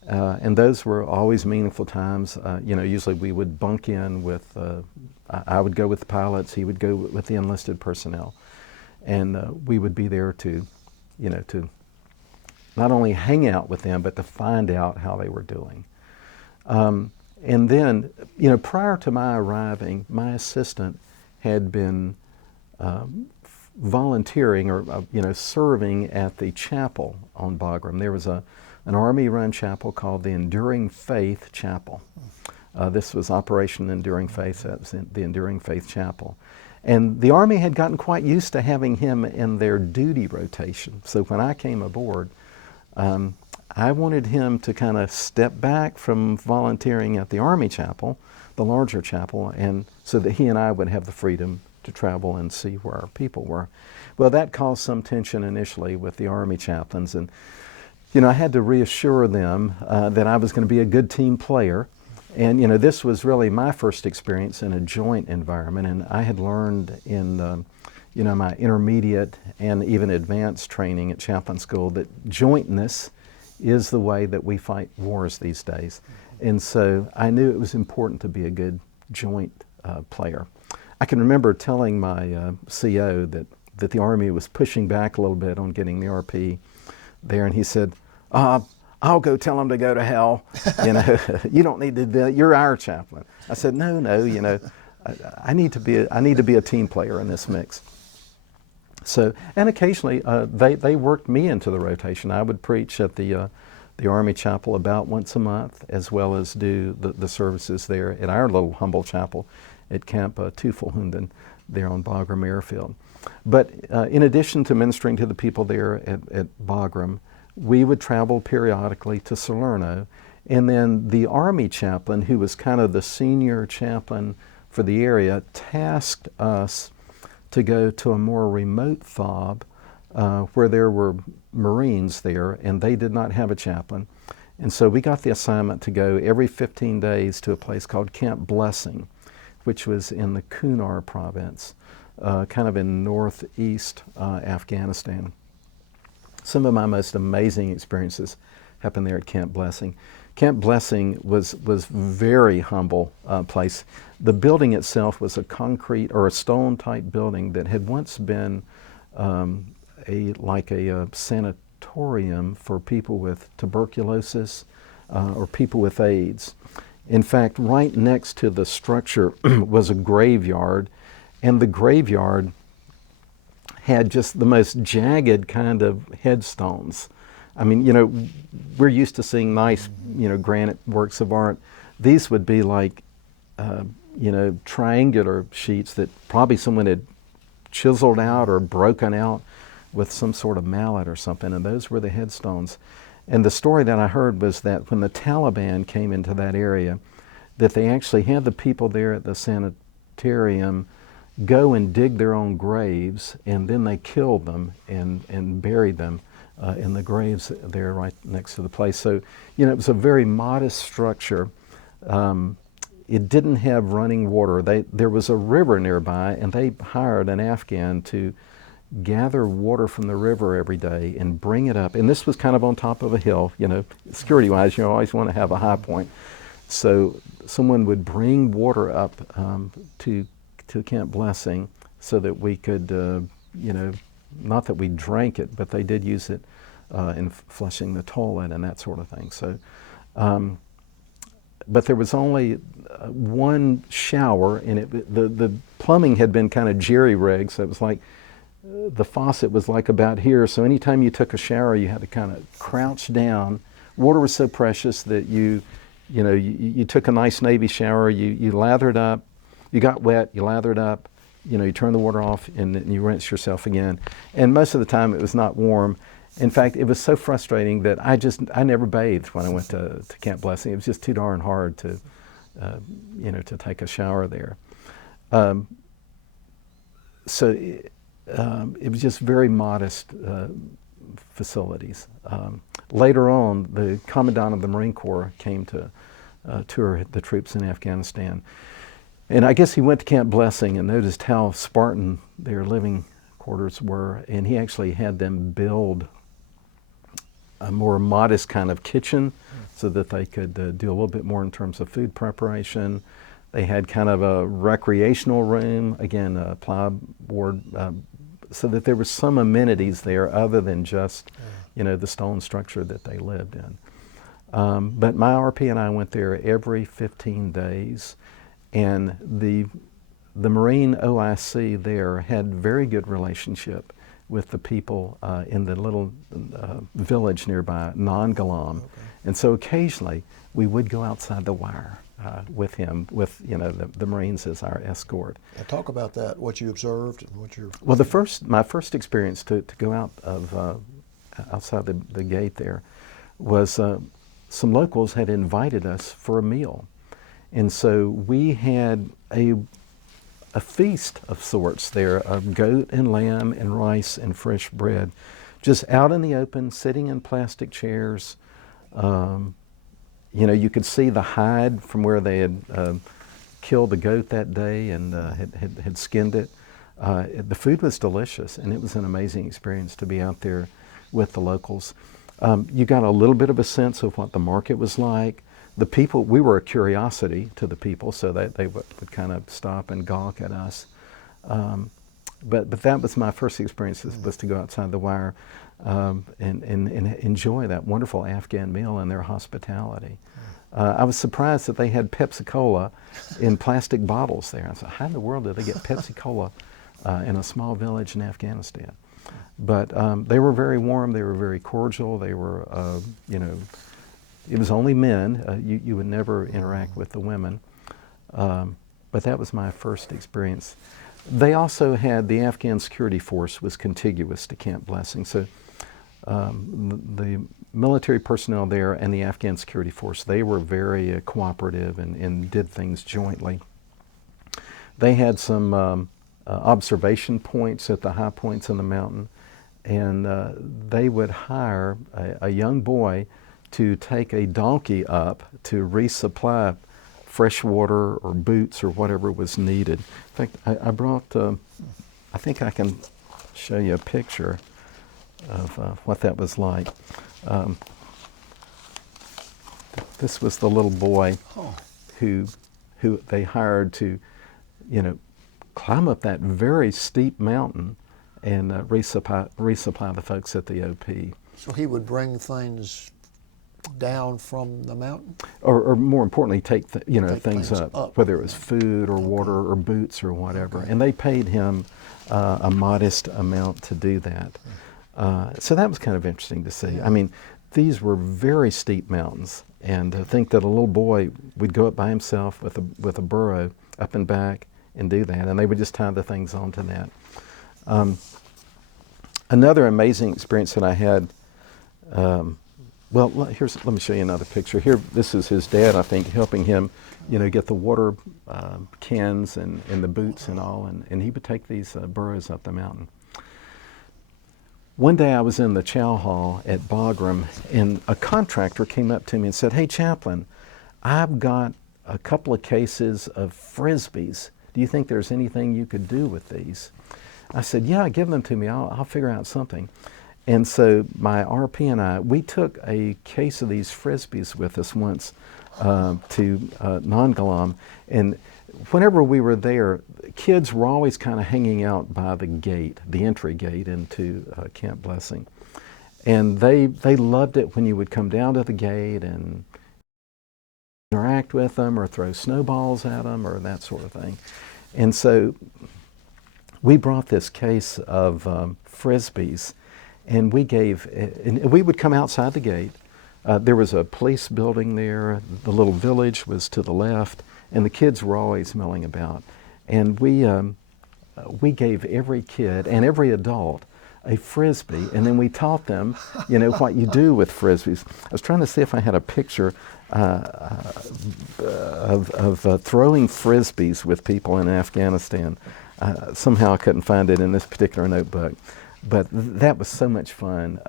And those were always meaningful times. You know, usually we would bunk in with, I would go with the pilots, he would go with the enlisted personnel. And we would be there to, you know, to not only hang out with them, but to find out how they were doing. And then, you know, prior to my arriving, my assistant had been volunteering or, you know, serving at the chapel on Bagram. There was an Army-run chapel called the Enduring Faith Chapel. This was Operation Enduring Faith, that was the Enduring Faith Chapel. And the Army had gotten quite used to having him in their duty rotation. So when I came aboard, I wanted him to kind of step back from volunteering at the Army chapel, the larger chapel, and so that he and I would have the freedom to travel and see where our people were. Well, that caused some tension initially with the Army chaplains, and you know, I had to reassure them that I was going to be a good team player. And you know, this was really my first experience in a joint environment, and I had learned in you know, my intermediate and even advanced training at chaplain school that jointness is the way that we fight wars these days. And so I knew it was important to be a good joint player. I can remember telling my CO that the Army was pushing back a little bit on getting the RP there, and he said, I'll go tell them to go to hell. You know, you don't need to do, you're our chaplain. I said, no, you know, I need to be a team player in this mix. So, and occasionally they worked me into the rotation. I would preach at the Army chapel about once a month, as well as do the services there at our little humble chapel at Camp Lejeune there on Bagram Airfield. But in addition to ministering to the people there at Bagram, we would travel periodically to Salerno, and then the Army chaplain, who was kind of the senior chaplain for the area, tasked us to go to a more remote FOB where there were Marines there, and they did not have a chaplain. And so we got the assignment to go every 15 days to a place called Camp Blessing, which was in the Kunar province, kind of in northeast Afghanistan. Some of my most amazing experiences happened there at Camp Blessing. Camp Blessing was very humble place. The building itself was a concrete or a stone type building that had once been like a sanatorium for people with tuberculosis or people with AIDS. In fact, right next to the structure was a graveyard, and the graveyard had just the most jagged kind of headstones. I mean, you know, we're used to seeing nice, you know, granite works of art. These would be like, you know, triangular sheets that probably someone had chiseled out or broken out with some sort of mallet or something, and those were the headstones. And the story that I heard was that when the Taliban came into that area, that they actually had the people there at the sanitarium go and dig their own graves, and then they killed them and buried them in the graves there right next to the place. So, you know, it was a very modest structure. It didn't have running water. There was a river nearby, and they hired an Afghan to gather water from the river every day and bring it up. And this was kind of on top of a hill, you know, security-wise, you always want to have a high point. So someone would bring water up to Camp Blessing so that we could, you know, not that we drank it, but they did use it in flushing the toilet and that sort of thing. So, but there was only one shower, and the plumbing had been kind of jerry-rigged, so it was like the faucet was like about here. So anytime you took a shower, you had to kind of crouch down water was so precious that you took a nice Navy shower, you lathered up, you got wet, you lathered up, you turn the water off and then you rinse yourself again. And most of the time it was not warm. In fact, it was so frustrating that I never bathed when I went to Camp Blessing. It was just too darn hard to take a shower there. So it was just very modest facilities. Later on, the Commandant of the Marine Corps came to tour the troops in Afghanistan. And I guess he went to Camp Blessing and noticed how Spartan their living quarters were, and he actually had them build a more modest kind of kitchen so that they could do a little bit more in terms of food preparation. They had kind of a recreational room, again, a plyboard, so that there were some amenities there other than just, the stone structure that they lived in. But my RP and I went there every 15 days, and the Marine OIC there had very good relationship with the people in the little village nearby, Nangalam. Okay. And so occasionally we would go outside the wire with him, with the Marines as our escort. Now talk about that, what you observed and what your... Well, my first experience to go out of outside the gate there was some locals had invited us for a meal. And so we had a feast of sorts there, of goat and lamb and rice and fresh bread, just out in the open, sitting in plastic chairs. You could see the hide from where they had killed the goat that day and had skinned it. The food was delicious, and it was an amazing experience to be out there with the locals. You got a little bit of a sense of what the market was like. The people, we were a curiosity to the people, so that they would kind of stop and gawk at us. But that was my first experience, was to go outside the wire and enjoy that wonderful Afghan meal and their hospitality. I was surprised that they had Pepsi Cola in plastic bottles there. I said, how in the world did they get Pepsi Cola in a small village in Afghanistan? But they were very warm, they were very cordial, they were, it was only men. You would never interact with the women. But that was my first experience. They also had, the Afghan security force was contiguous to Camp Blessing. So the military personnel there and the Afghan security force, they were very cooperative and did things jointly. They had some observation points at the high points in the mountain, and they would hire a young boy to take a donkey up to resupply fresh water or boots or whatever was needed. In fact, I brought, I think I can show you a picture of what that was like. This was the little boy who they hired to, climb up that very steep mountain and resupply the folks at the OP. So he would bring things down from the mountain? Or more importantly, take things up, whether it was food or water or boots or whatever. Okay. And they paid him a modest amount to do that. So that was kind of interesting to see. Yeah. I mean, these were very steep mountains, and to think that a little boy would go up by himself with a burro up and back and do that, and they would just tie the things onto that. Another amazing experience that I had, well, let me show you another picture. Here, this is his dad, I think, helping him, get the water cans and the boots and all, and he would take these burros up the mountain. One day I was in the chow hall at Bagram, and a contractor came up to me and said, "Hey, Chaplain, I've got a couple of cases of frisbees. Do you think there's anything you could do with these?" I said, "Yeah, give them to me. I'll figure out something." And so my RP and I, we took a case of these frisbees with us once to Nangalam, and whenever we were there, kids were always kind of hanging out by the gate, the entry gate into Camp Blessing. And they loved it when you would come down to the gate and interact with them or throw snowballs at them or that sort of thing. And so we brought this case of frisbees, and we would come outside the gate. There was a police building there. The little village was to the left, and the kids were always milling about. And we gave every kid and every adult a frisbee, and then we taught them, what you do with frisbees. I was trying to see if I had a picture of throwing frisbees with people in Afghanistan. Somehow I couldn't find it in this particular notebook. But that was so much fun.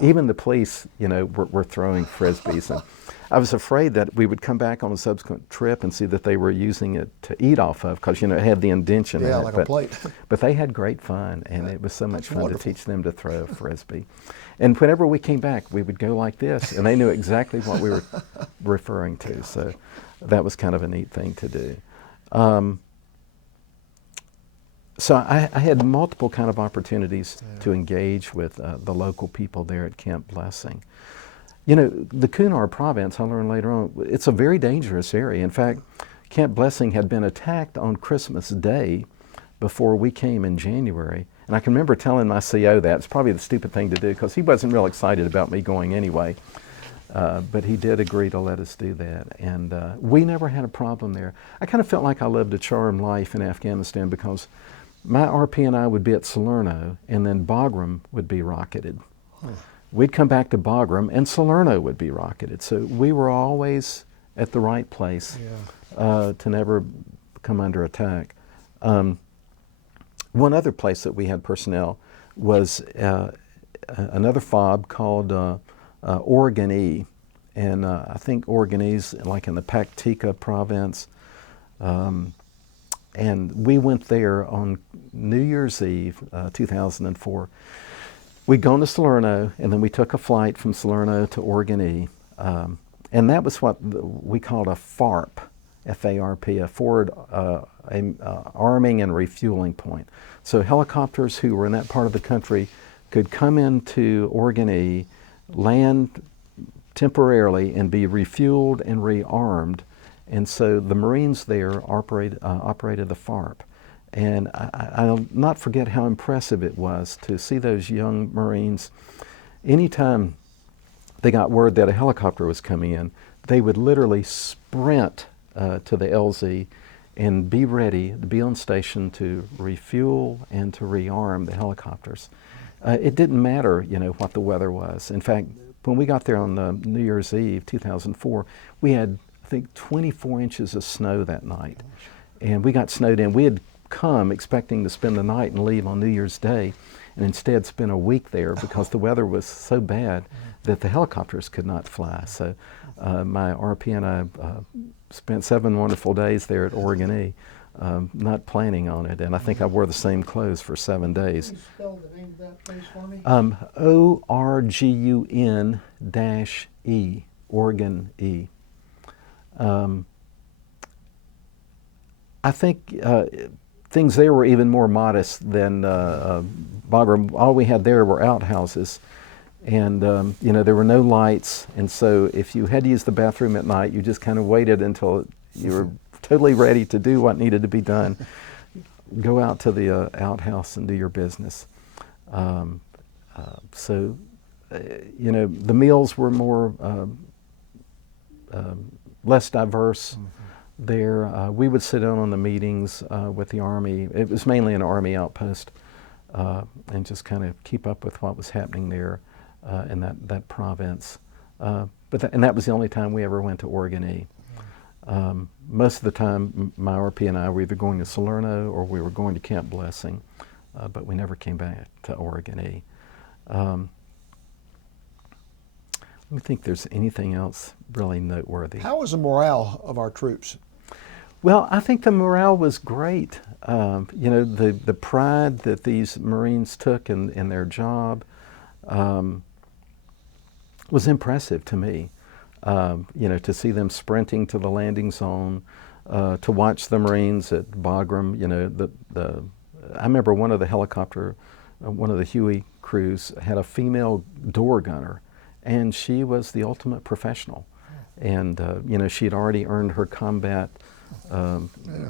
Even the police, were throwing frisbees. And I was afraid that we would come back on a subsequent trip and see that they were using it to eat off of, because, it had the indention in it. Like a plate. But they had great fun, and it was so much fun wonderful. to teach them to throw a frisbee. And whenever we came back, we would go like this, and they knew exactly what we were referring to. So that was kind of a neat thing to do. So I had multiple kind of opportunities to engage with the local people there at Camp Blessing. The Kunar province, I learned later on, it's a very dangerous area. In fact, Camp Blessing had been attacked on Christmas Day before we came in January. And I can remember telling my CO that. It's probably the stupid thing to do, because he wasn't real excited about me going anyway. But he did agree to let us do that. And we never had a problem there. I kind of felt like I lived a charmed life in Afghanistan, because my RP&I would be at Salerno, and then Bagram would be rocketed. We'd come back to Bagram, and Salerno would be rocketed. So we were always at the right place to never come under attack. One other place that we had personnel was another FOB called Oregon E. And I think Oregon E's like in the Paktika province. And we went there on New Year's Eve, 2004. We'd gone to Salerno, and then we took a flight from Salerno to Oregon E. And that was what we called a FARP, F-A-R-P, a forward arming and refueling point. So helicopters who were in that part of the country could come into Oregon E, land temporarily, and be refueled and rearmed. And so the Marines there operated the FARP. And I'll not forget how impressive it was to see those young Marines. Anytime they got word that a helicopter was coming in, they would literally sprint to the LZ and be ready to be on station to refuel and to rearm the helicopters. It didn't matter, what the weather was. In fact, when we got there on New Year's Eve, 2004, we had, I think, 24 inches of snow that night. And we got snowed in. We had come expecting to spend the night and leave on New Year's Day, and instead spent a week there because the weather was so bad that the helicopters could not fly. So my RP and I spent 7 wonderful days there at Oregon E, not planning on it. And I think I wore the same clothes for 7 days. Can you spell the name of that place for me? ORGUN-E, Oregon E. I think things there were even more modest than Bagram. All we had there were outhouses, and there were no lights, and so if you had to use the bathroom at night, you just kind of waited until you were totally ready to do what needed to be done. Go out to the outhouse and do your business. So the meals were more less diverse. There, we would sit down on the meetings with the Army. It was mainly an Army outpost, and just kind of keep up with what was happening there in that province. And that was the only time we ever went to Oregon E. Most of the time, my RP and I were either going to Salerno or we were going to Camp Blessing, but we never came back to Oregon E. Let me think if there's anything else really noteworthy. How was the morale of our troops? Well, I think the morale was great. The pride that these Marines took in their job was impressive to me. To see them sprinting to the landing zone, to watch the Marines at Bagram. I remember one of the Huey crews had a female door gunner, and she was the ultimate professional. And she had already earned her combat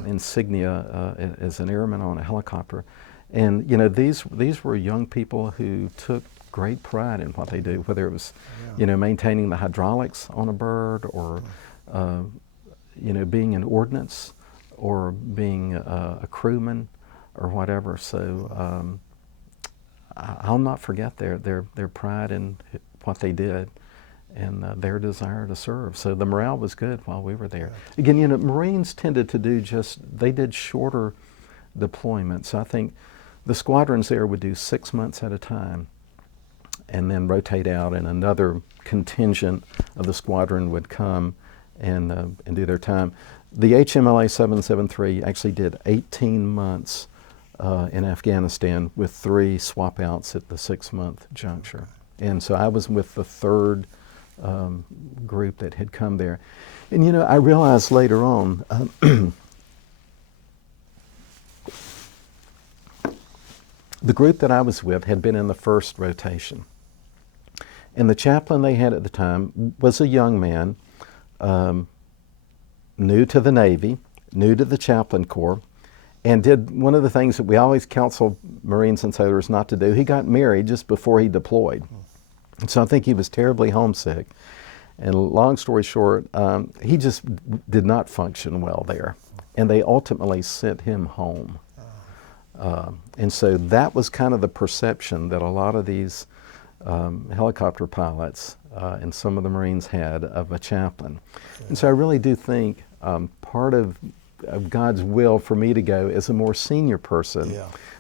insignia as an airman on a helicopter. And these were young people who took great pride in what they do, whether it was, you know, maintaining the hydraulics on a bird, or, you know, being an ordnance, or being a crewman, or whatever. So I'll not forget their pride in what they did, and their desire to serve. So the morale was good while we were there. Again, you know, Marines tended to do they did shorter deployments. I think the squadrons there would do 6 months at a time, and then rotate out, and another contingent of the squadron would come and do their time. The HMLA 773 actually did 18 months in Afghanistan, with 3 swap outs at the 6-month juncture. And so I was with the 3rd group that had come there. And you know, I realized later on, the group that I was with had been in the 1st rotation. And the chaplain they had at the time was a young man, new to the Navy, new to the chaplain corps, and did one of the things that we always counsel Marines and sailors not to do. He got married just before he deployed. And so I think he was terribly homesick. And long story short, he just did not function well there. And they ultimately sent him home. And so that was kind of the perception that a lot of these helicopter pilots and some of the Marines had of a chaplain. And so I really do think part of God's will for me to go as a more senior person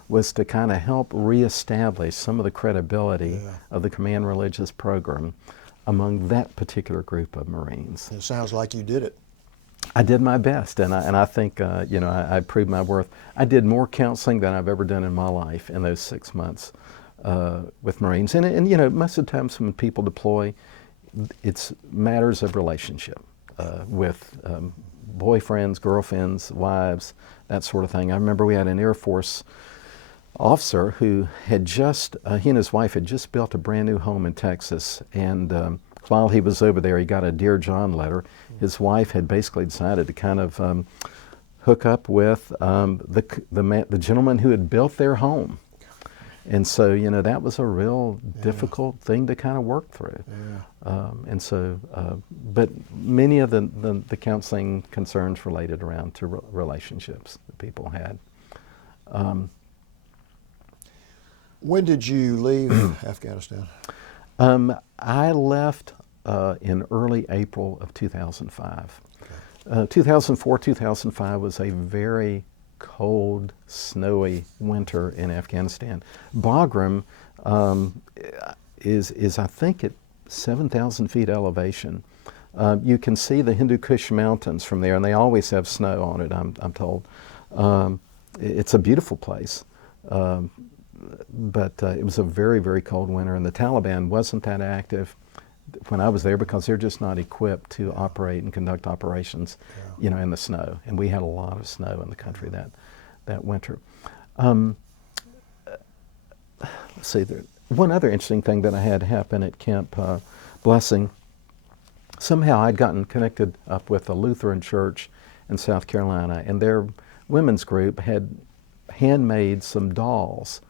was to kind of help reestablish some of the credibility of the command religious program among that particular group of Marines. It sounds like you did it. I did my best, and I think you know, I proved my worth. I did more counseling than I've ever done in my life in those 6 months with Marines. And you know, most of the times when people deploy, it's matters of relationship with boyfriends, girlfriends, wives, that sort of thing. I remember we had an Air Force officer who had just, he and his wife had just built a brand new home in Texas, and while he was over there, he got a Dear John letter. His wife had basically decided to kind of hook up with the gentleman who had built their home. And so, you know, that was a real difficult thing to kind of work through. And so, but many of the counseling concerns related around to relationships that people had. When did you leave Afghanistan? I left in early April of 2005. 2004, 2005 was a very cold, snowy winter in Afghanistan. Bagram is I think at 7,000 feet elevation. You can see the Hindu Kush mountains from there, and they always have snow on it, I'm told. It's a beautiful place. But it was a very, very cold winter, and the Taliban wasn't that active when I was there because they're just not equipped to operate and conduct operations, you know, in the snow. And we had a lot of snow in the country that winter. Let's see, one other interesting thing that I had happen at Camp Blessing, somehow I'd gotten connected up with a Lutheran church in South Carolina, and their women's group had handmade some dolls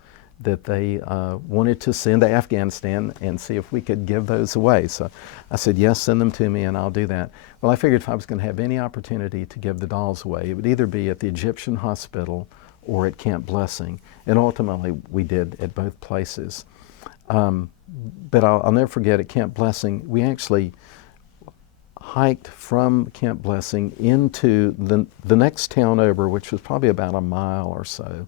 that they wanted to send to Afghanistan and see if we could give those away. So I said, yes, send them to me and I'll do that. Well, I figured if I was going to have any opportunity to give the dolls away, it would either be at the Egyptian hospital or at Camp Blessing. And ultimately we did at both places. But I'll never forget at Camp Blessing, we actually hiked from Camp Blessing into the next town over, which was probably about a mile or so.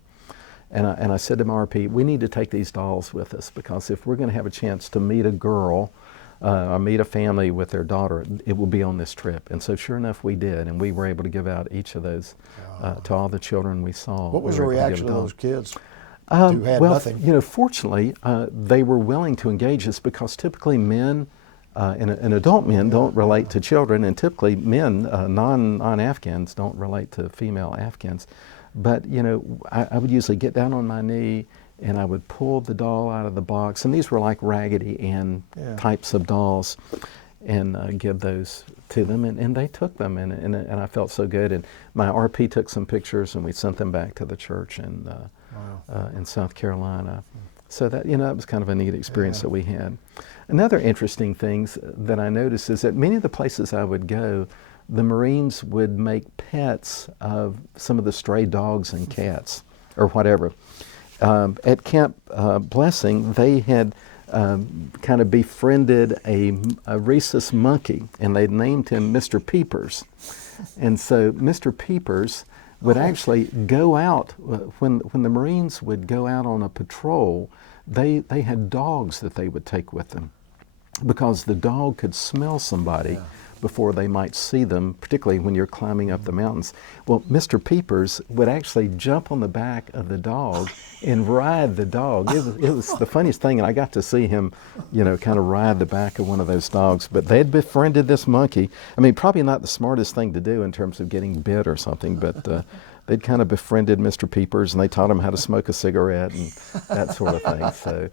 And I said to my RP, we need to take these dolls with us, because if we're going to have a chance to meet a girl or meet a family with their daughter, it will be on this trip. And so sure enough, we did, and we were able to give out each of those to all the children we saw. What was the reaction of those kids who had nothing? You know, fortunately, they were willing to engage us, because typically men and adult men don't relate to children, and typically men, non-Afghans, don't relate to female Afghans. But, you know, I would usually get down on my knee and I would pull the doll out of the box, and these were like Raggedy Ann types of dolls, and give those to them, and they took them, and I felt so good. And my RP took some pictures, and we sent them back to the church in South Carolina. So that, that was kind of a neat experience that we had. Another interesting thing that I noticed is that many of the places I would go, the Marines would make pets of some of the stray dogs and cats or whatever. At Camp Blessing, they had kind of befriended a rhesus monkey, and they named him Mr. Peepers. And so Mr. Peepers would actually go out, when the Marines would go out on a patrol, they had dogs that they would take with them, because the dog could smell somebody before they might see them, particularly when you're climbing up the mountains. Well, Mr. Peepers would actually jump on the back of the dog and ride the dog. It was the funniest thing, and I got to see him, kind of ride the back of one of those dogs. But they'd befriended this monkey. I mean, probably not the smartest thing to do in terms of getting bit or something, but they'd kind of befriended Mr. Peepers, and they taught him how to smoke a cigarette and that sort of thing. So,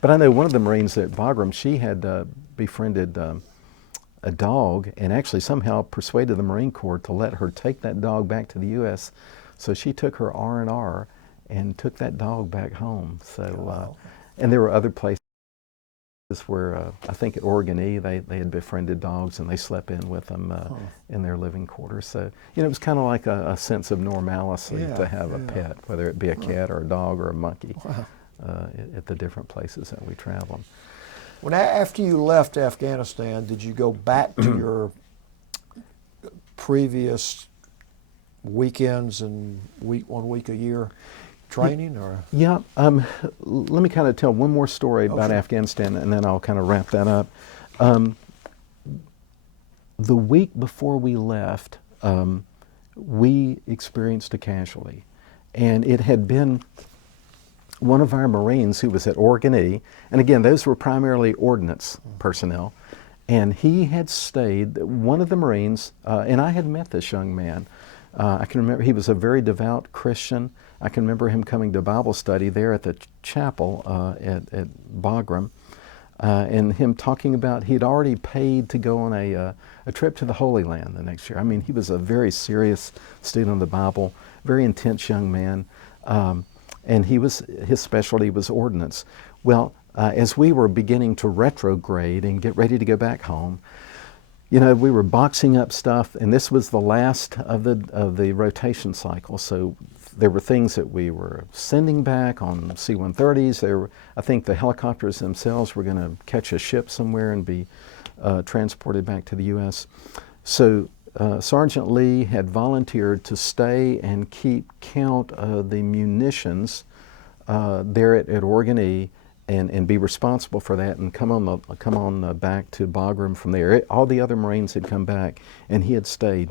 but I know one of the Marines at Bagram, she had befriended a dog, and actually somehow persuaded the Marine Corps to let her take that dog back to the U.S. So she took her R&R and took that dog back home. So, and there were other places where, I think at Oregon E, they had befriended dogs, and they slept in with them in their living quarters. So, it was kind of like a sense of normalcy to have a pet, whether it be a cat or a dog or a monkey, at the different places that we traveled. When after you left Afghanistan, did you go back to your previous weekends and 1 week a year training, or? Yeah. Let me kind of tell one more story about Afghanistan, and then I'll kind of wrap that up. The week before we left, we experienced a casualty, and it had been one of our Marines who was at Oregon E, and again, those were primarily ordnance personnel, and he had stayed, one of the Marines, and I had met this young man. I can remember he was a very devout Christian. I can remember him coming to Bible study there at the chapel at Bagram, and him talking about he'd already paid to go on a trip to the Holy Land the next year. I mean, he was a very serious student of the Bible, very intense young man. And his specialty was ordnance. Well, as we were beginning to retrograde and get ready to go back home, we were boxing up stuff, and this was the last of the rotation cycle. So there were things that we were sending back on C-130s. I think the helicopters themselves were going to catch a ship somewhere and be transported back to the U.S. So Sergeant Lee had volunteered to stay and keep count of the munitions there at Oregon E, and be responsible for that, and come on back to Bagram from there. All the other Marines had come back, and he had stayed.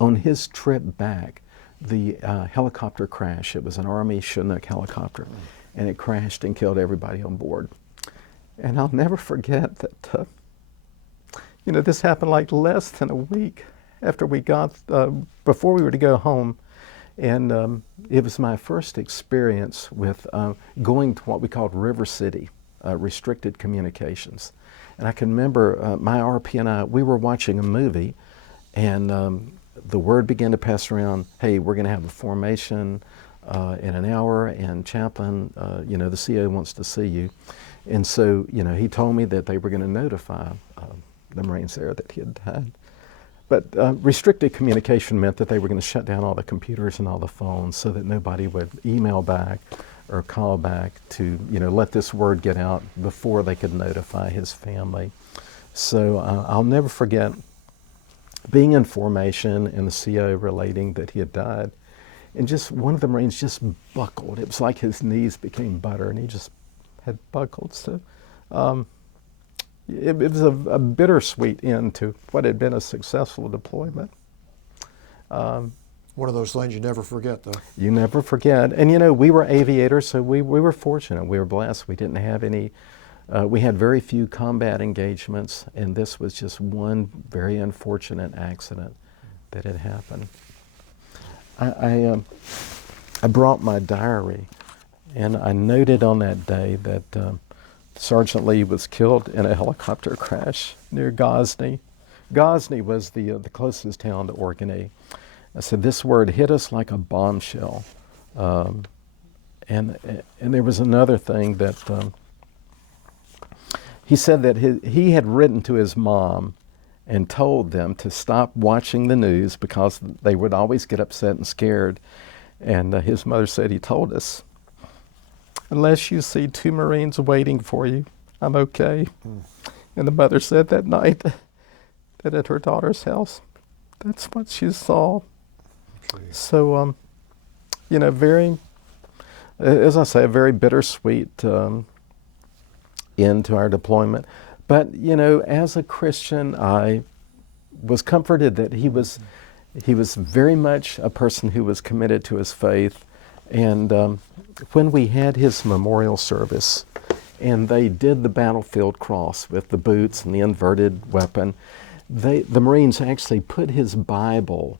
On his trip back, the helicopter crashed. It was an Army Chinook helicopter, and it crashed and killed everybody on board. And I'll never forget that. This happened like less than a week after we got, before we were to go home. And it was my first experience with going to what we called River City, restricted communications. And I can remember my RP and I, we were watching a movie, and the word began to pass around, hey, we're going to have a formation in an hour, and Chaplain, the CO wants to see you. And so, he told me that they were going to notify the Marines there that he had died. But restricted communication meant that they were going to shut down all the computers and all the phones so that nobody would email back or call back to, let this word get out before they could notify his family. So I'll never forget being in formation and the CO relating that he had died. And just one of the Marines just buckled. It was like his knees became butter, and he just had buckled. So it was a bittersweet end to what had been a successful deployment. One of those things you never forget, though. You never forget. And we were aviators, so we were fortunate. We were blessed. We didn't have any, we had very few combat engagements, and this was just one very unfortunate accident that had happened. I brought my diary, and I noted on that day that Sergeant Lee was killed in a helicopter crash near Ghazni. Ghazni was the closest town to Oregon E. I said, this word hit us like a bombshell. And there was another thing that he said that he had written to his mom and told them to stop watching the news because they would always get upset and scared. And his mother said, he told us, unless you see 2 Marines waiting for you, I'm okay. And the mother said that night that at her daughter's house, that's what she saw. So, very, as I say, a very bittersweet end to our deployment. But, as a Christian, I was comforted that he was very much a person who was committed to his faith. And when we had his memorial service, and they did the battlefield cross with the boots and the inverted weapon, the Marines actually put his Bible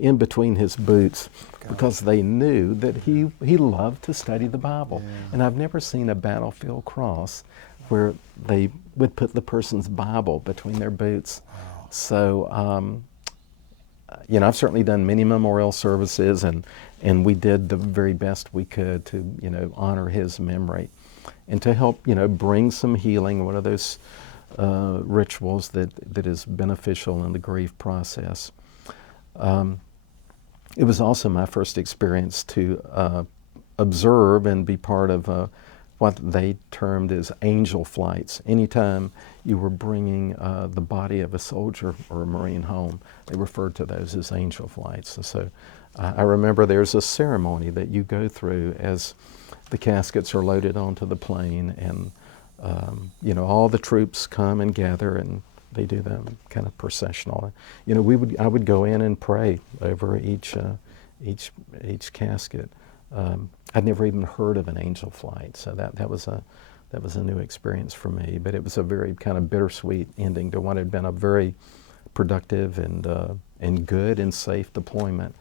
in between his boots because they knew that he loved to study the Bible. Yeah. And I've never seen a battlefield cross where they would put the person's Bible between their boots. Wow. So, I've certainly done many memorial services, and we did the very best we could to, honor his memory and to help, bring some healing, one of those rituals that is beneficial in the grief process. It was also my first experience to observe and be part of what they termed as angel flights. Anytime you were bringing the body of a soldier or a Marine home, they referred to those as angel flights. And so I remember there's a ceremony that you go through as the caskets are loaded onto the plane, and all the troops come and gather, and they do them kind of processional. I would go in and pray over each casket. I'd never even heard of an angel flight, so that was a new experience for me. But it was a very kind of bittersweet ending to what had been a very productive and good and safe deployment.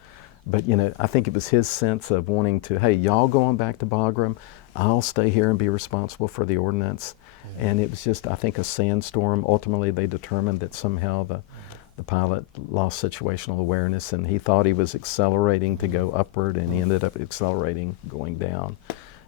But I think it was his sense of wanting to, hey, y'all going back to Bagram, I'll stay here and be responsible for the ordnance. Yeah. And it was just, I think, a sandstorm. Ultimately, they determined that somehow the pilot lost situational awareness, and he thought he was accelerating to go upward, and he ended up accelerating going down,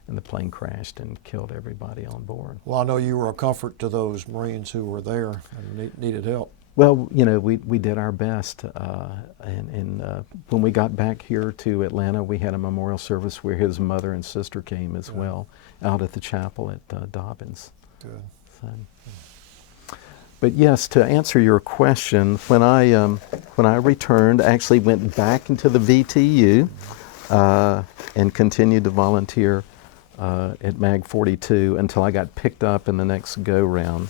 and the plane crashed and killed everybody on board. Well, I know you were a comfort to those Marines who were there and needed help. Well, we did our best, and when we got back here to Atlanta, we had a memorial service where his mother and sister came as well, out at the chapel at Dobbins. Good. So, but yes, to answer your question, when I returned, I actually went back into the VTU and continued to volunteer at MAG 42 until I got picked up in the next go-round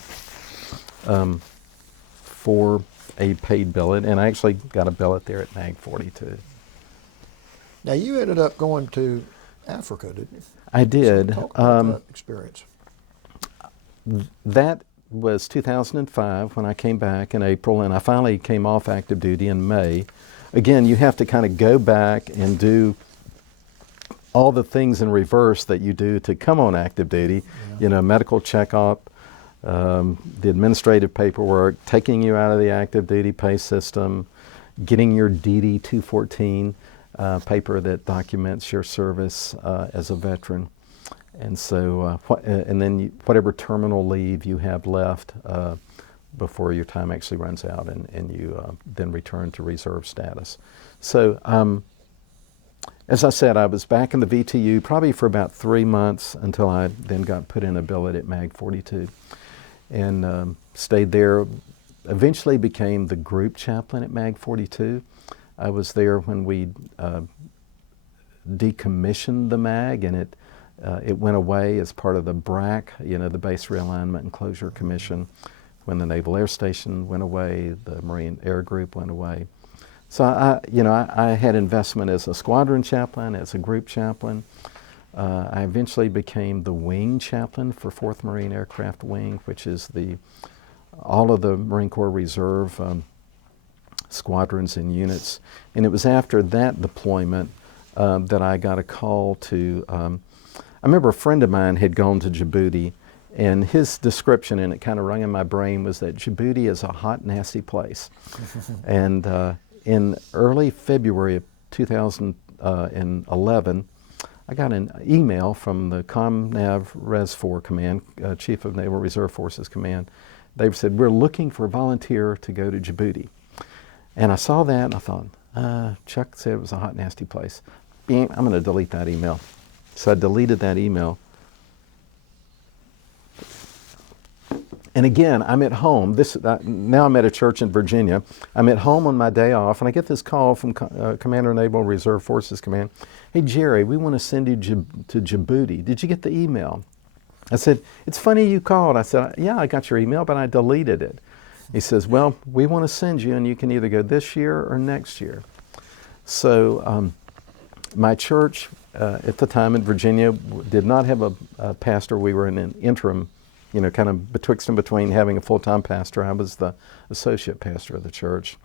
for a paid billet, and I actually got a billet there at MAG 42. Now, you ended up going to Africa, didn't you? I did. Talk about that experience. That was 2005 when I came back in April, and I finally came off active duty in May. Again, you have to kind of go back and do all the things in reverse that you do to come on active duty. Yeah. Medical checkup, the administrative paperwork, taking you out of the active duty pay system, getting your DD 214 paper that documents your service as a veteran. And so, and then whatever terminal leave you have left before your time actually runs out, and you then return to reserve status. So, as I said, I was back in the VTU probably for about 3 months until I then got put in a billet at MAG 42, and stayed there. Eventually became the group chaplain at MAG 42. I was there when we decommissioned the MAG, and it went away as part of the BRAC, the Base Realignment and Closure Commission. When the Naval Air Station went away, the Marine Air Group went away. So I had investment as a squadron chaplain, as a group chaplain. I eventually became the wing chaplain for 4th Marine Aircraft Wing, which is all of the Marine Corps Reserve squadrons and units. And it was after that deployment that I got a call to, I remember a friend of mine had gone to Djibouti, and his description, and it kind of rung in my brain, was that Djibouti is a hot, nasty place. And in early February of 2011, I got an email from the Nav Res 4 Command, Chief of Naval Reserve Forces Command. They said, we're looking for a volunteer to go to Djibouti. And I saw that and I thought, Chuck said it was a hot, nasty place. I'm going to delete that email. So I deleted that email. And again, I'm at home. Now I'm at a church in Virginia. I'm at home on my day off, and I get this call from Commander Naval Reserve Forces Command. Hey, Jerry, we want to send you to Djibouti. Did you get the email? I said, it's funny you called. I said, yeah, I got your email, but I deleted it. He says, well, we want to send you, and you can either go this year or next year. So my church at the time in Virginia did not have a pastor. We were in an interim, kind of betwixt and between having a full-time pastor. I was the associate pastor of the church.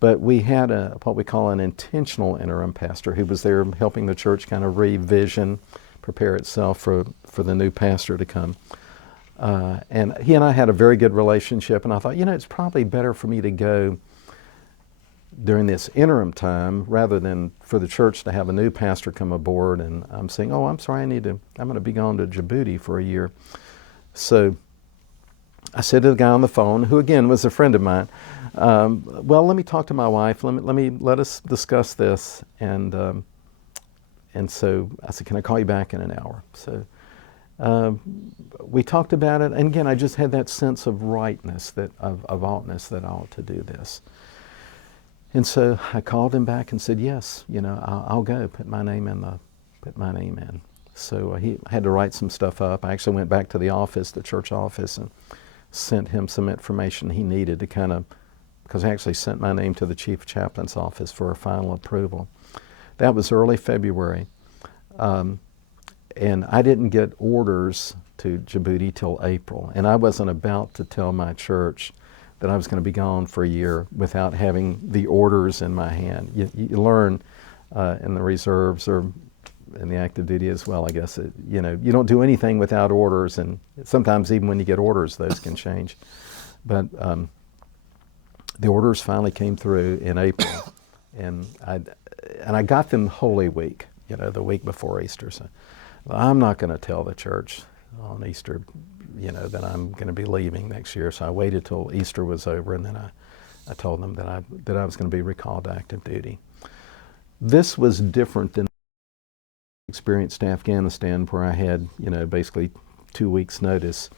But we had what we call an intentional interim pastor who was there helping the church kind of revision, prepare itself for the new pastor to come. And he and I had a very good relationship, and I thought, it's probably better for me to go during this interim time rather than for the church to have a new pastor come aboard. And I'm saying, I'm sorry, I'm going to be going to Djibouti for a year. So I said to the guy on the phone, who again was a friend of mine, well, let me talk to my wife. Let us discuss this. And so I said, can I call you back in an hour? So we talked about it. And again, I just had that sense of rightness, of oughtness, that I ought to do this. And so I called him back and said, yes, I'll go. Put my name in. So he had to write some stuff up. I actually went back to the office, the church office, and sent him some information he needed to because I actually sent my name to the chief chaplain's office for a final approval. That was early February. And I didn't get orders to Djibouti till April. And I wasn't about to tell my church that I was going to be gone for a year without having the orders in my hand. You learn in the reserves or in the active duty as well, I guess. You don't do anything without orders, and sometimes even when you get orders, those can change. But the orders finally came through in April, and I got them Holy Week, the week before Easter. So I'm not going to tell the church on Easter, that I'm going to be leaving next year. So I waited till Easter was over, and then I told them that I was going to be recalled to active duty. This was different than experienced Afghanistan, where I had, basically 2 weeks notice.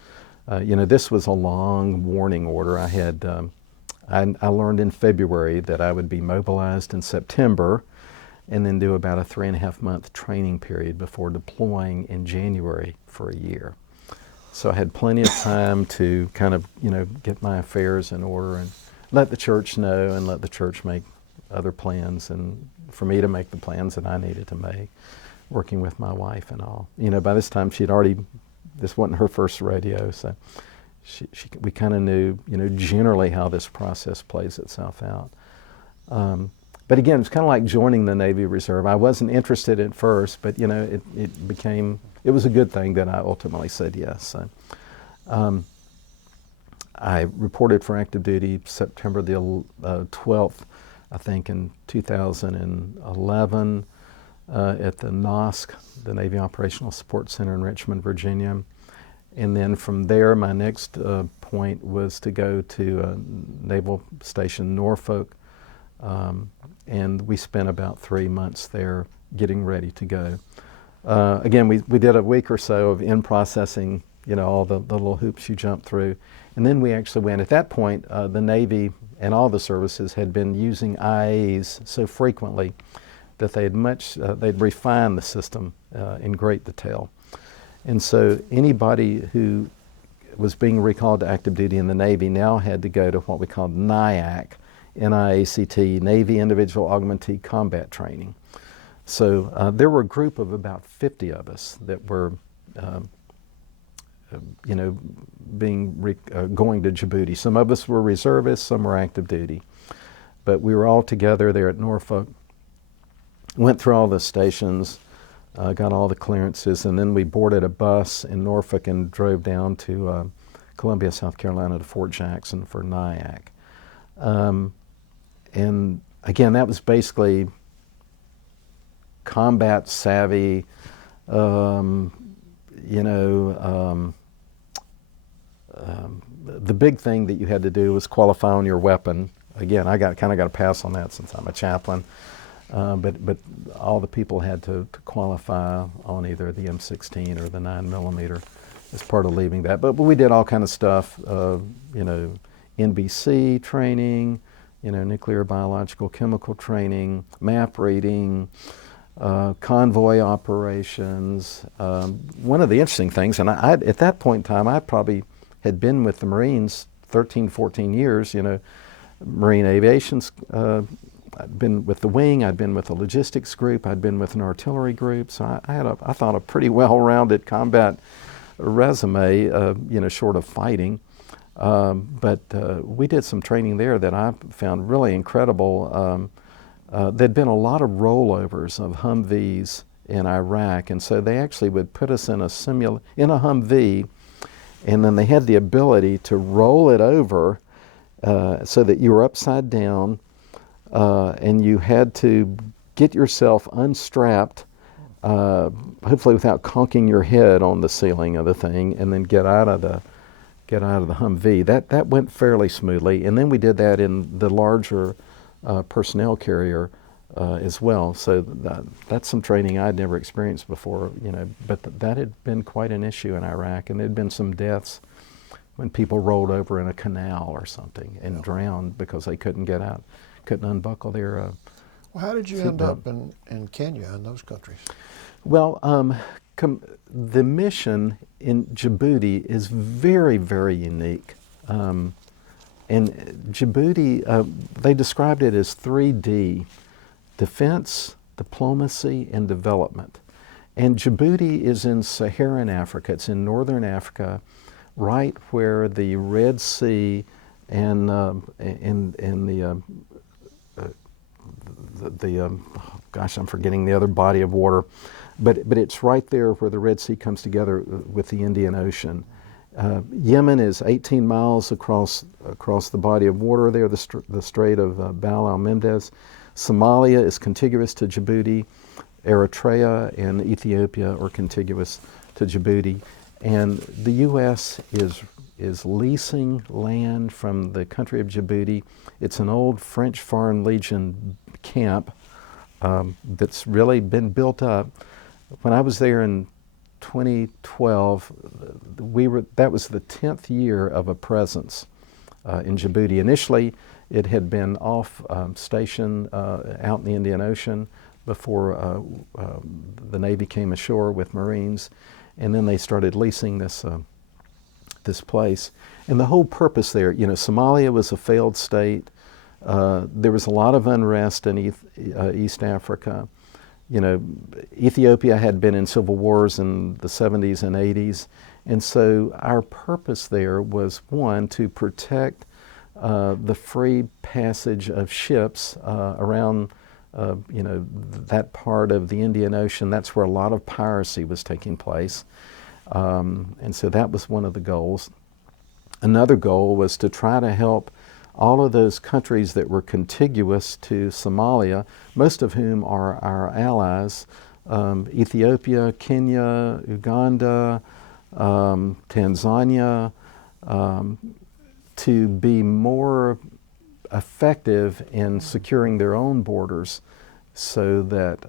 This was a long warning order. I learned in February that I would be mobilized in September and then do about a 3.5 month training period before deploying in January for a year. So I had plenty of time to kind of, get my affairs in order and let the church know and let the church make other plans, and for me to make the plans that I needed to make, working with my wife and all. By this time this wasn't her first rodeo, so we kind of knew, generally how this process plays itself out. But again, it's kind of like joining the Navy Reserve. I wasn't interested at first, but it was a good thing that I ultimately said yes. So, I reported for active duty September the 12th, I think, in 2011 at the NOSC, the Navy Operational Support Center in Richmond, Virginia. And then from there, my next point was to go to Naval Station Norfolk. And we spent about 3 months there getting ready to go. Again, we did a week or so of in-processing, all the little hoops you jump through. And then we actually went. At that point, the Navy and all the services had been using IAs so frequently that they'd refined the system in great detail. And so anybody who was being recalled to active duty in the Navy now had to go to what we called NIAC, N-I-A-C-T, Navy Individual Augmentee Combat Training. So there were a group of about 50 of us that were, going to Djibouti. Some of us were reservists, some were active duty. But we were all together there at Norfolk, went through all the stations, got all the clearances, and then we boarded a bus in Norfolk and drove down to Columbia, South Carolina to Fort Jackson for NIAC. And again, that was basically combat savvy, you know, the big thing that you had to do was qualify on your weapon. Again, I kind of got a pass on that since I'm a chaplain. But all the people had to qualify on either the M16 or the 9mm as part of leaving that. But we did all kind of stuff, you know, NBC training, you know, nuclear, biological, chemical training, map reading, convoy operations. One of the interesting things, and I at that point in time, I probably had been with the Marines 13, 14 years, you know, Marine aviation's, I'd been with the wing, I'd been with a logistics group, I'd been with an artillery group, so I had I thought, a pretty well-rounded combat resume, you know, short of fighting. But we did some training there that I found really incredible. There'd been a lot of rollovers of Humvees in Iraq, and so they actually would put us in a Humvee, and then they had the ability to roll it over so that you were upside down, and you had to get yourself unstrapped, hopefully without conking your head on the ceiling of the thing, and then get out of the Humvee. That went fairly smoothly, and then we did that in the larger personnel carrier as well. So that's some training I'd never experienced before, you know. But that had been quite an issue in Iraq, and there'd been some deaths when people rolled over in a canal or something and drowned because they couldn't get out, couldn't unbuckle their. Well, how did you end up in Kenya and those countries? Well, the mission in Djibouti is very, very unique. And Djibouti, they described it as 3D: defense, diplomacy, and development. And Djibouti is in Saharan Africa. It's in northern Africa, right where the Red Sea and gosh, I'm forgetting the other body of water, but it's right there where the Red Sea comes together with the Indian Ocean. Yemen is 18 miles across the body of water there, the Strait of Bab el-Mandeb. Somalia is contiguous to Djibouti. Eritrea and Ethiopia are contiguous to Djibouti. And the U.S. is leasing land from the country of Djibouti. It's an old French Foreign Legion camp that's really been built up. When I was there in 2012, that was the 10th year of a presence in Djibouti. Initially, it had been off station out in the Indian Ocean before the Navy came ashore with Marines, and then they started leasing this place. And the whole purpose there, you know, Somalia was a failed state. There was a lot of unrest in East Africa. You know, Ethiopia had been in civil wars in the 70s and 80s. And so our purpose there was, one, to protect the free passage of ships around, you know, that part of the Indian Ocean. That's where a lot of piracy was taking place. And so that was one of the goals. Another goal was to try to help all of those countries that were contiguous to Somalia, most of whom are our allies, Ethiopia, Kenya, Uganda, Tanzania, to be more effective in securing their own borders so that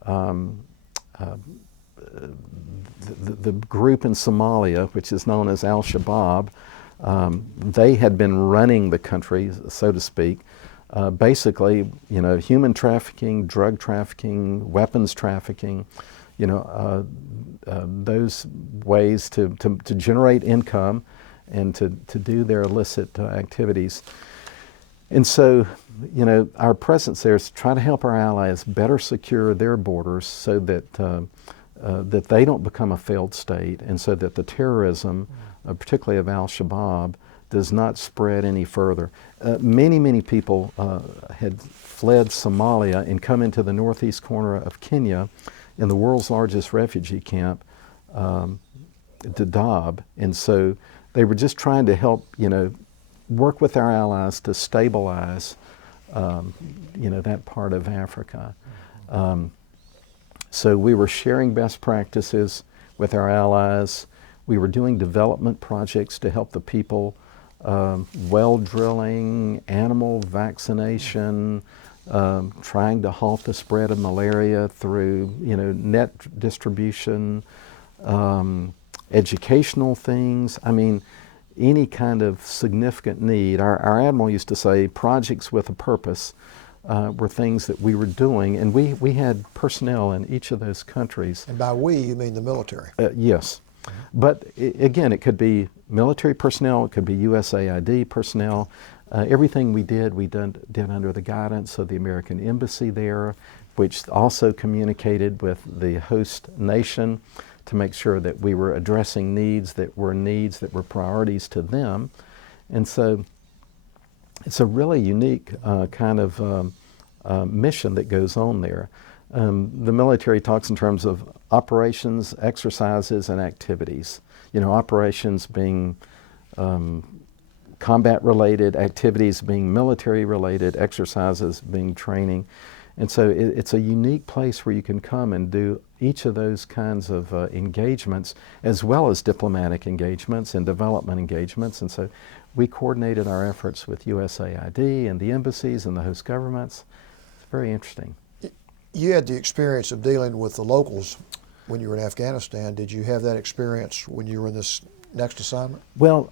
the group in Somalia, which is known as Al-Shabaab, they had been running the country, so to speak. Basically, you know, human trafficking, drug trafficking, weapons trafficking, you know, those ways to generate income and to do their illicit activities. And so, you know, our presence there is to try to help our allies better secure their borders so that that they don't become a failed state, and so that the terrorism, particularly of Al-Shabaab, does not spread any further. Many people had fled Somalia and come into the northeast corner of Kenya in the world's largest refugee camp, Dadaab. And so they were just trying to help, you know, work with our allies to stabilize, you know, that part of Africa. So we were sharing best practices with our allies. We were doing development projects to help the people, well drilling, animal vaccination, trying to halt the spread of malaria through, net distribution, educational things. I mean, any kind of significant need. Our admiral used to say projects with a purpose were things that we were doing, and we had personnel in each of those countries. And by we, you mean the military? Yes. But again, it could be military personnel, it could be USAID personnel. Everything we did under the guidance of the American Embassy there, which also communicated with the host nation to make sure that we were addressing needs that were priorities to them. And so it's a really unique kind of mission that goes on there. The military talks in terms of operations, exercises, and activities. Operations being combat-related, activities being military-related, exercises being training. And so it's a unique place where you can come and do each of those kinds of engagements, as well as diplomatic engagements and development engagements. And so we coordinated our efforts with USAID and the embassies and the host governments. It's very interesting. You had the experience of dealing with the locals when you were in Afghanistan. Did you have that experience when you were in this next assignment? Well,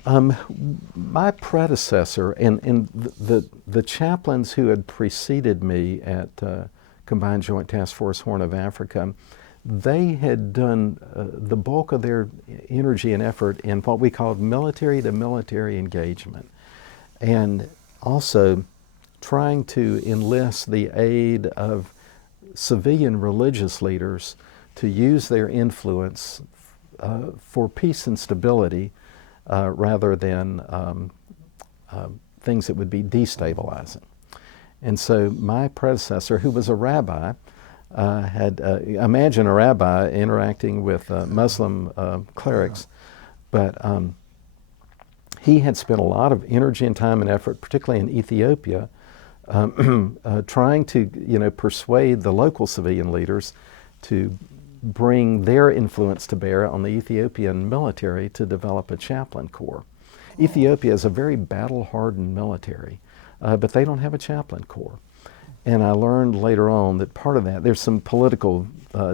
my predecessor and the chaplains who had preceded me at Combined Joint Task Force Horn of Africa, they had done the bulk of their energy and effort in what we called military-to-military engagement, and also trying to enlist the aid of civilian religious leaders to use their influence for peace and stability rather than things that would be destabilizing. And so my predecessor, who was a rabbi, imagine a rabbi interacting with Muslim clerics, but he had spent a lot of energy and time and effort, particularly in Ethiopia, trying to persuade the local civilian leaders to bring their influence to bear on the Ethiopian military to develop a chaplain corps. Ethiopia is a very battle-hardened military, but they don't have a chaplain corps. And I learned later on that part of that, there's some political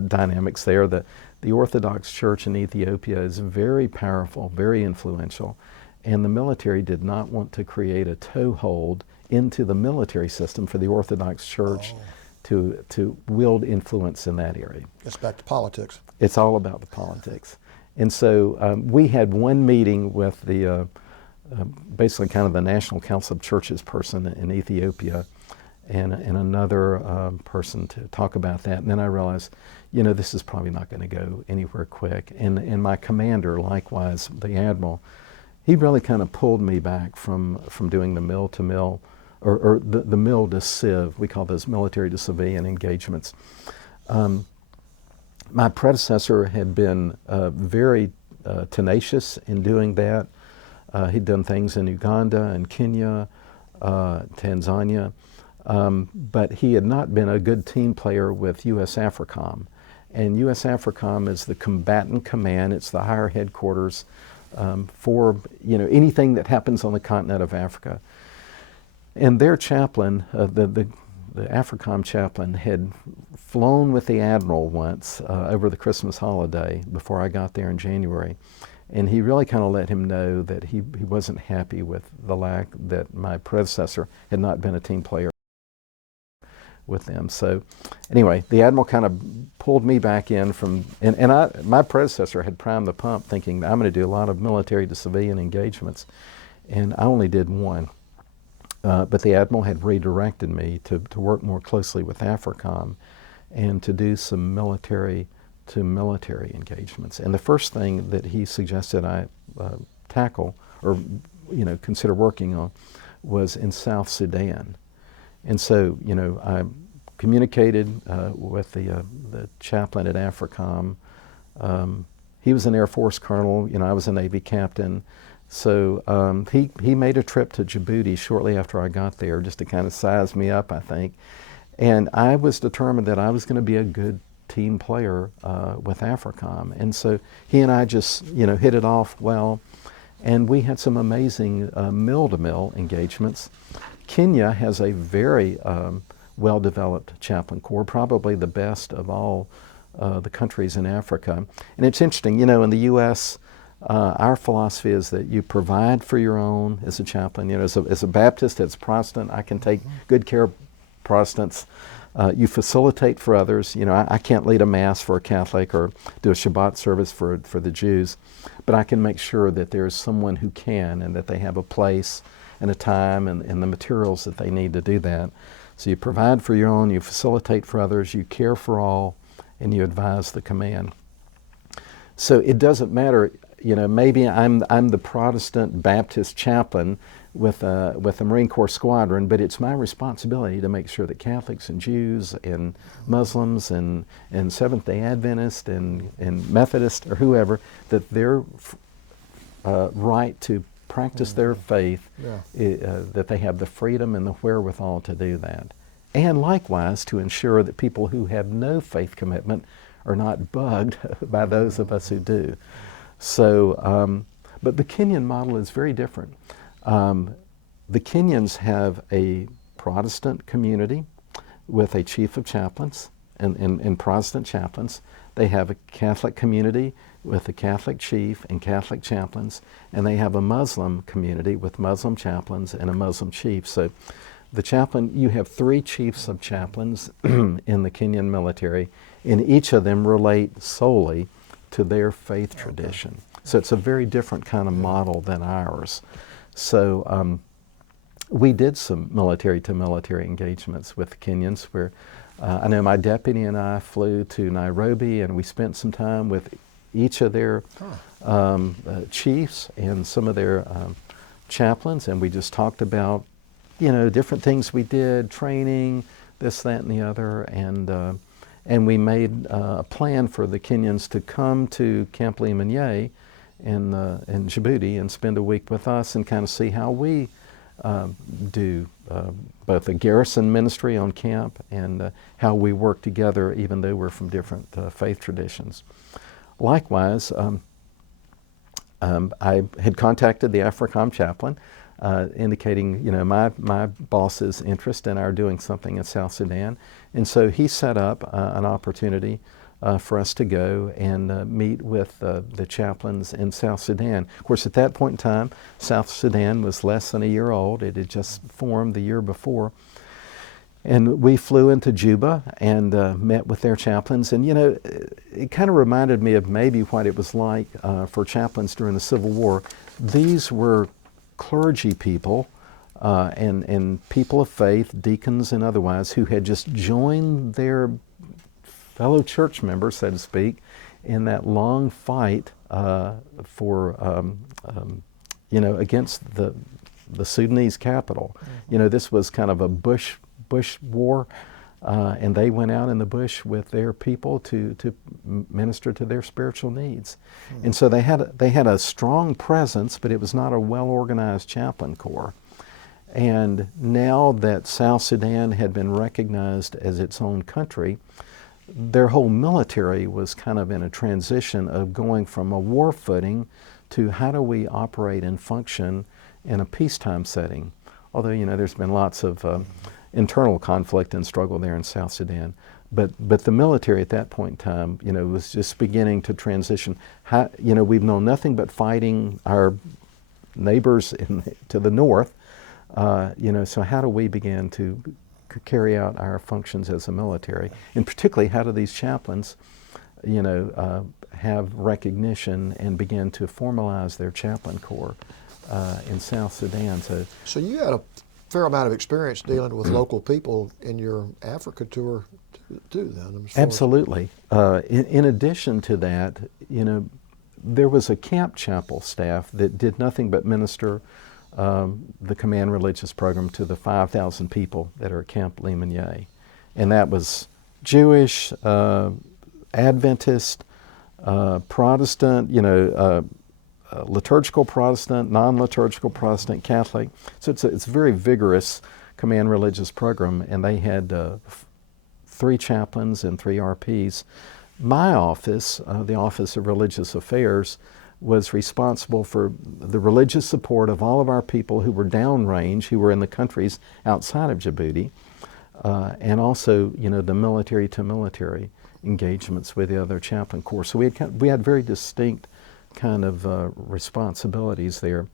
dynamics there. The Orthodox Church in Ethiopia is very powerful, very influential, and the military did not want to create a toehold into the military system for the Orthodox Church to wield influence in that area. It's back to politics. It's all about the politics. And so we had one meeting with the basically kind of the National Council of Churches person in Ethiopia and another person to talk about that. And then I realized, this is probably not going to go anywhere quick. And my commander, likewise, the admiral, he really kind of pulled me back from doing the mill-to-mill or the mill to civ. We call those military to civilian engagements. My predecessor had been very tenacious in doing that. He'd done things in Uganda and Kenya, Tanzania, but he had not been a good team player with U.S. AFRICOM. And U.S. AFRICOM is the combatant command. It's the higher headquarters for anything that happens on the continent of Africa. And their chaplain, the AFRICOM chaplain, had flown with the admiral once over the Christmas holiday before I got there in January. And he really kind of let him know that he wasn't happy with the lack that my predecessor had not been a team player with them. So anyway, the admiral kind of pulled me back in from, my predecessor had primed the pump thinking I'm going to do a lot of military to civilian engagements, and I only did one. But the admiral had redirected me to work more closely with AFRICOM and to do some military to military engagements. And the first thing that he suggested I tackle or consider working on was in South Sudan. And so I communicated with the chaplain at AFRICOM. He was an Air Force colonel, I was a Navy captain. So he made a trip to Djibouti shortly after I got there just to kind of size me up, I think. And I was determined that I was going to be a good team player with AFRICOM. And so he and I just, hit it off well. And we had some amazing mill-to-mill engagements. Kenya has a very well-developed chaplain corps, probably the best of all the countries in Africa. And it's interesting, in the U.S., our philosophy is that you provide for your own as a chaplain. As a Baptist, as a Protestant, I can take good care of Protestants. You facilitate for others. I can't lead a Mass for a Catholic or do a Shabbat service for the Jews, but I can make sure that there's someone who can, and that they have a place and a time and the materials that they need to do that. So you provide for your own, you facilitate for others, you care for all, and you advise the command. So it doesn't matter, maybe I'm the Protestant Baptist chaplain with a Marine Corps squadron, but it's my responsibility to make sure that Catholics and Jews and Muslims and Seventh-day Adventists and Methodists or whoever, that their right to practice their faith, that they have the freedom and the wherewithal to do that. And likewise to ensure that people who have no faith commitment are not bugged by those of us who do. So, but the Kenyan model is very different. The Kenyans have a Protestant community with a chief of chaplains and Protestant chaplains. They have a Catholic community with a Catholic chief and Catholic chaplains, and they have a Muslim community with Muslim chaplains and a Muslim chief. So the chaplain, you have 3 chiefs of chaplains in the Kenyan military, and each of them relate solely to their faith tradition. So it's a very different kind of model than ours. So we did some military-to-military engagements with the Kenyans where I know my deputy and I flew to Nairobi, and we spent some time with each of their chiefs and some of their chaplains, and we just talked about, different things we did, training, this, that, and the other, and we made a plan for the Kenyans to come to Camp Lejeune in Djibouti and spend a week with us and kind of see how we do both a garrison ministry on camp and how we work together even though we're from different faith traditions. Likewise, I had contacted the AFRICOM chaplain indicating my boss's interest in our doing something in South Sudan. And so he set up an opportunity for us to go and meet with the chaplains in South Sudan. Of course, at that point in time, South Sudan was less than a year old. It had just formed the year before. And we flew into Juba and met with their chaplains. And, it kind of reminded me of maybe what it was like for chaplains during the Civil War. These were clergy people and people of faith, deacons and otherwise, who had just joined their fellow church members, so to speak, in that long fight for, against the Sudanese capital. This was kind of a bush war, and they went out in the bush with their people to minister to their spiritual needs. And so they had a strong presence, but it was not a well-organized chaplain corps. And now that South Sudan had been recognized as its own country, their whole military was kind of in a transition of going from a war footing to how do we operate and function in a peacetime setting. Although, there's been lots of internal conflict and struggle there in South Sudan. But the military at that point in time, was just beginning to transition. We've known nothing but fighting our neighbors to the north. So how do we begin to carry out our functions as a military? And particularly, how do these chaplains, have recognition and begin to formalize their chaplain corps in South Sudan? So you had a fair amount of experience dealing with local people in your Africa tour too, then. Absolutely. In addition to that, there was a camp chapel staff that did nothing but minister the command religious program to the 5,000 people that are at Camp Lejeune. And that was Jewish, Adventist, Protestant, liturgical Protestant, non-liturgical Protestant, Catholic. So it's a very vigorous command religious program, and they had 3 chaplains and 3 RPs. My office, the Office of Religious Affairs, was responsible for the religious support of all of our people who were downrange, who were in the countries outside of Djibouti, and also, the military to military engagements with the other chaplain corps. So we had very distinct kind of responsibilities there.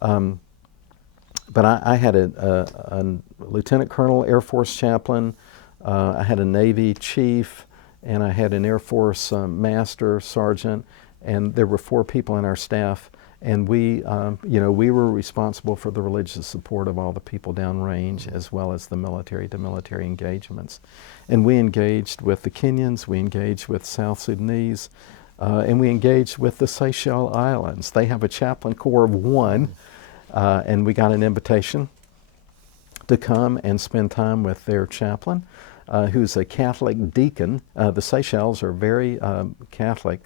But I had a lieutenant colonel Air Force chaplain, I had a Navy chief, and I had an Air Force master sergeant, and there were 4 people in our staff, and we were responsible for the religious support of all the people downrange, as well as the military to military engagements. And we engaged with the Kenyans, we engaged with South Sudanese, and we engaged with the Seychelles Islands. They have a chaplain corps of 1, and we got an invitation to come and spend time with their chaplain, who's a Catholic deacon. The Seychelles are very Catholic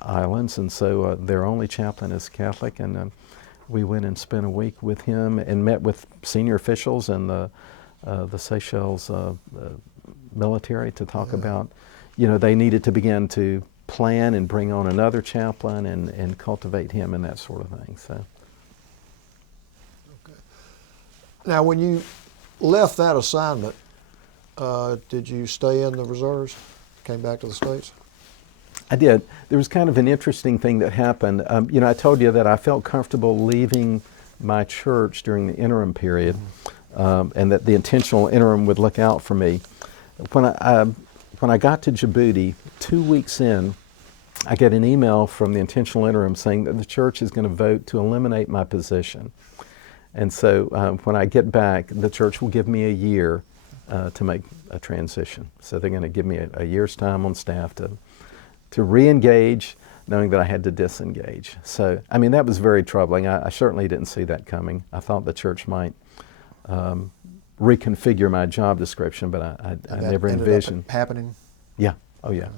islands, and so their only chaplain is Catholic, and we went and spent a week with him and met with senior officials in the Seychelles military to talk about, they needed to begin to plan and bring on another chaplain and cultivate him and that sort of thing. So. Okay. Now, when you left that assignment, did you stay in the reserves? Came back to the States? I did. There was kind of an interesting thing that happened. I told you that I felt comfortable leaving my church during the interim period, and that the intentional interim would look out for me. When I got to Djibouti, 2 weeks in, I get an email from the intentional interim saying that the church is going to vote to eliminate my position. And so when I get back, the church will give me a year to make a transition. So they're going to give me a year's time on staff to re-engage, knowing that I had to disengage. So, that was very troubling. I certainly didn't see that coming. I thought the church might reconfigure my job description, but I never envisioned. Up happening? Yeah. Oh, yeah.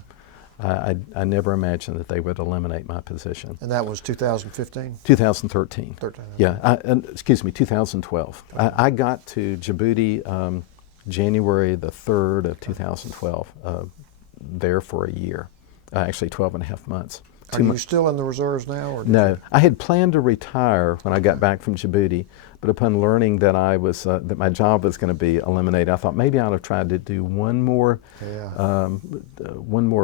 I never imagined that they would eliminate my position. And that was 2015? 2013. 13. Yeah. 2012. I got to Djibouti January the 3rd of 2012, there for a year. Actually 12 and a half months. Are you still in the reserves now? Or no. I had planned to retire when I got back from Djibouti, but upon learning that that my job was going to be eliminated, I thought maybe I ought to try to do one more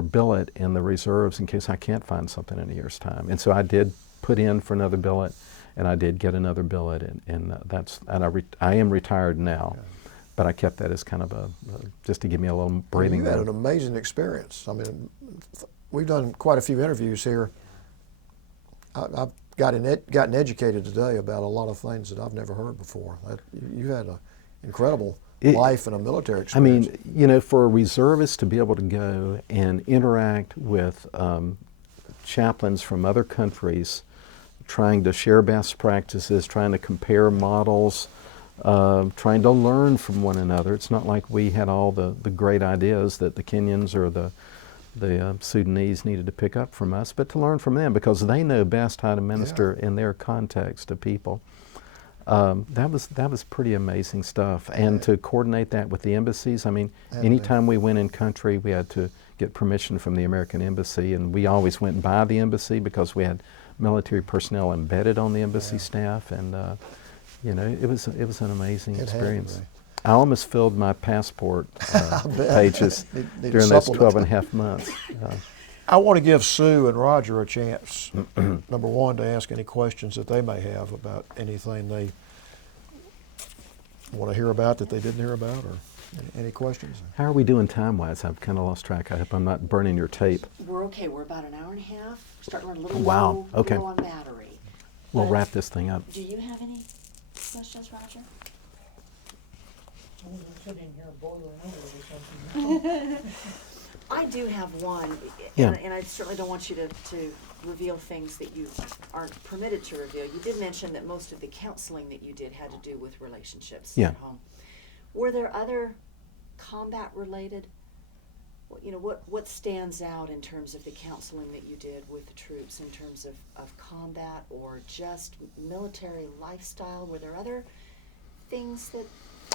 billet in the reserves in case I can't find something in a year's time. And so I did put in for another billet, and I did get another billet, I am retired now. Okay. But I kept that as kind of just to give me a little breathing room. You had an amazing experience. We've done quite a few interviews here. I've gotten educated today about a lot of things that I've never heard before. You had an incredible life and a military experience. For a reservist to be able to go and interact with chaplains from other countries, trying to share best practices, trying to compare models, trying to learn from one another. It's not like we had all the great ideas that the Kenyans or the Sudanese needed to pick up from us, but to learn from them because they know best how to minister in their context to people. That was pretty amazing stuff. And to coordinate that with the embassies, anytime we went in country, we had to get permission from the American embassy, and we always went by the embassy because we had military personnel embedded on the embassy staff, and it was an amazing experience. I almost filled my passport pages during those 12 and a half months. I want to give Sue and Roger a chance, number one, to ask any questions that they may have about anything they want to hear about that they didn't hear about, or any questions. How are we doing time-wise? I've kind of lost track. I hope I'm not burning your tape. We're okay. We're about an hour and a half. We're starting to run a little low, okay. Low on battery. We'll wrap this thing up. Do you have any questions, Roger? We're sitting here boiling over or something. I do have one, Yeah. and I certainly don't want you to reveal things that you aren't permitted to reveal. You did mention that most of the counseling that you did had to do with relationships at home. Were there other combat-related? What stands out in terms of the counseling that you did with the troops in terms of combat or just military lifestyle? Were there other things that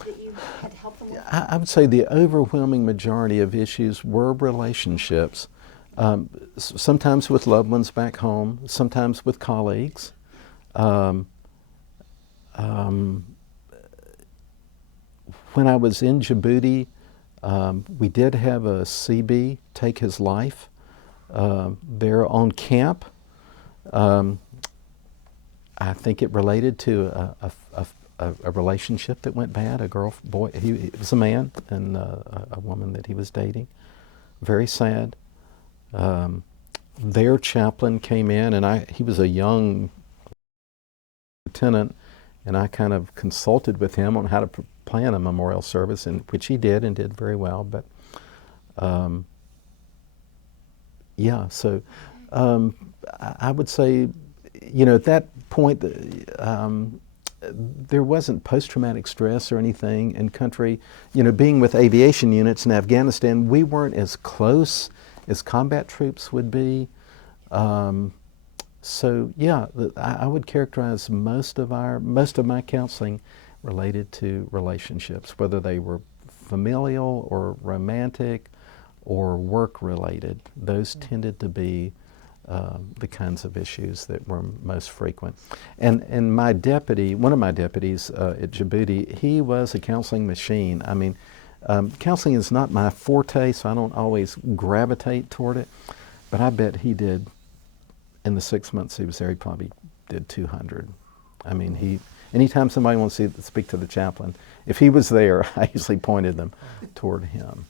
that you had to help them with? I would say the overwhelming majority of issues were relationships, sometimes with loved ones back home, sometimes with colleagues. When I was in Djibouti, we did have a CB take his life there on camp. I think it related to a relationship that went bad. A boy, it was a man and a woman that he was dating. Very sad. Their chaplain came in, and he was a young lieutenant, and I kind of consulted with him on how to plan a memorial service, which he did and did very well. But yeah, so I would say, at that point, there wasn't post-traumatic stress or anything in country. Being with aviation units in Afghanistan, we weren't as close as combat troops would be. So yeah, I would characterize most of my counseling related to relationships, whether they were familial or romantic or work related. Those tended to be the kinds of issues that were most frequent. And my deputy, one of my deputies at Djibouti, he was a counseling machine. I mean, counseling is not my forte, so I don't always gravitate toward it, but I bet he did, in the 6 months he was there, he probably did 200. I mean, anytime somebody wants to speak to the chaplain, if he was there, I usually pointed them toward him.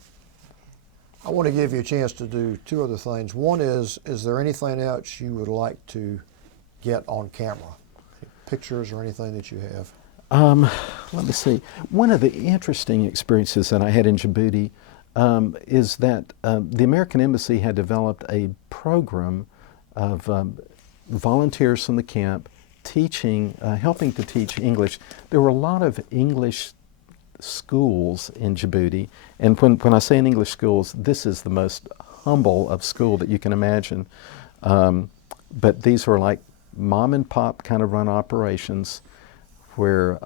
I want to give you a chance to do two other things. One is there anything else you would like to get on camera? Pictures or anything that you have? Let me see. One of the interesting experiences that I had in Djibouti is that the American Embassy had developed a program of volunteers from the camp teaching, helping to teach English. There were a lot of English schools in Djibouti, and when I say in English schools, this is the most humble of school that you can imagine. But these were like mom and pop kind of run operations where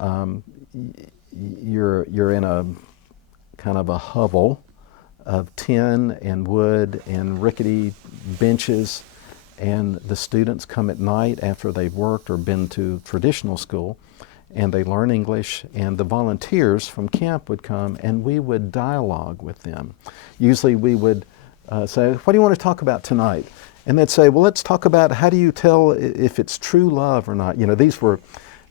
you're in a kind of a hovel of tin and wood and rickety benches, and the students come at night after they've worked or been to traditional school, and they learn English, and the volunteers from camp would come and we would dialogue with them. Usually we would say, what do you want to talk about tonight? And they'd say, well, let's talk about how do you tell if it's true love or not. These were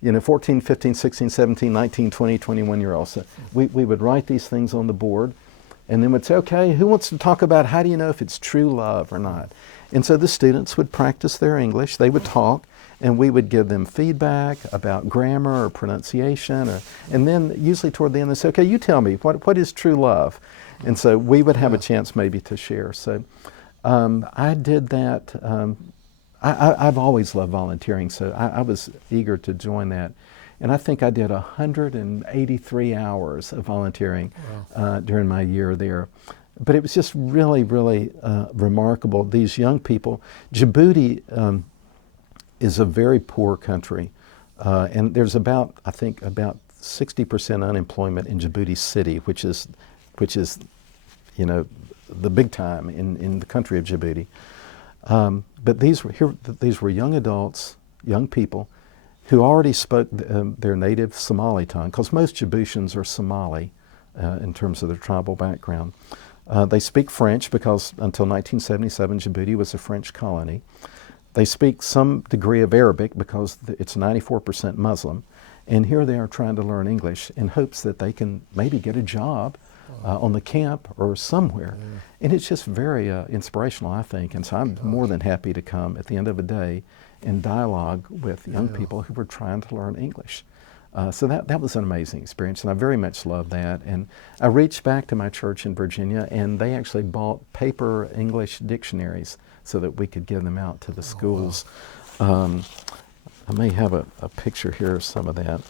14, 15, 16, 17, 19, 20, 21-year-olds. So we would write these things on the board, and then we'd say, okay, who wants to talk about how do you know if it's true love or not? And so the students would practice their English, they would talk, and we would give them feedback about grammar or pronunciation, and then usually toward the end they say, okay, you tell me, what is true love? And so we would have a chance maybe to share. So I did that. I've always loved volunteering, so I was eager to join that. And I think I did 183 hours of volunteering during my year there. But it was just really, really remarkable. These young people, Djibouti is a very poor country. And there's about 60% unemployment in Djibouti City, which is the big time in the country of Djibouti. But these were young adults, young people, who already spoke their native Somali tongue, because most Djiboutians are Somali in terms of their tribal background. They speak French because until 1977, Djibouti was a French colony. They speak some degree of Arabic because it's 94% Muslim. And here they are trying to learn English in hopes that they can maybe get a job on the camp or somewhere. Yeah. And it's just very inspirational, I think. And so I'm more than happy to come at the end of the day and dialogue with young people who were trying to learn English. So that was an amazing experience, and I very much loved that. And I reached back to my church in Virginia, and they actually bought paper English dictionaries so that we could give them out to the schools. Wow. I may have a picture here of some of that.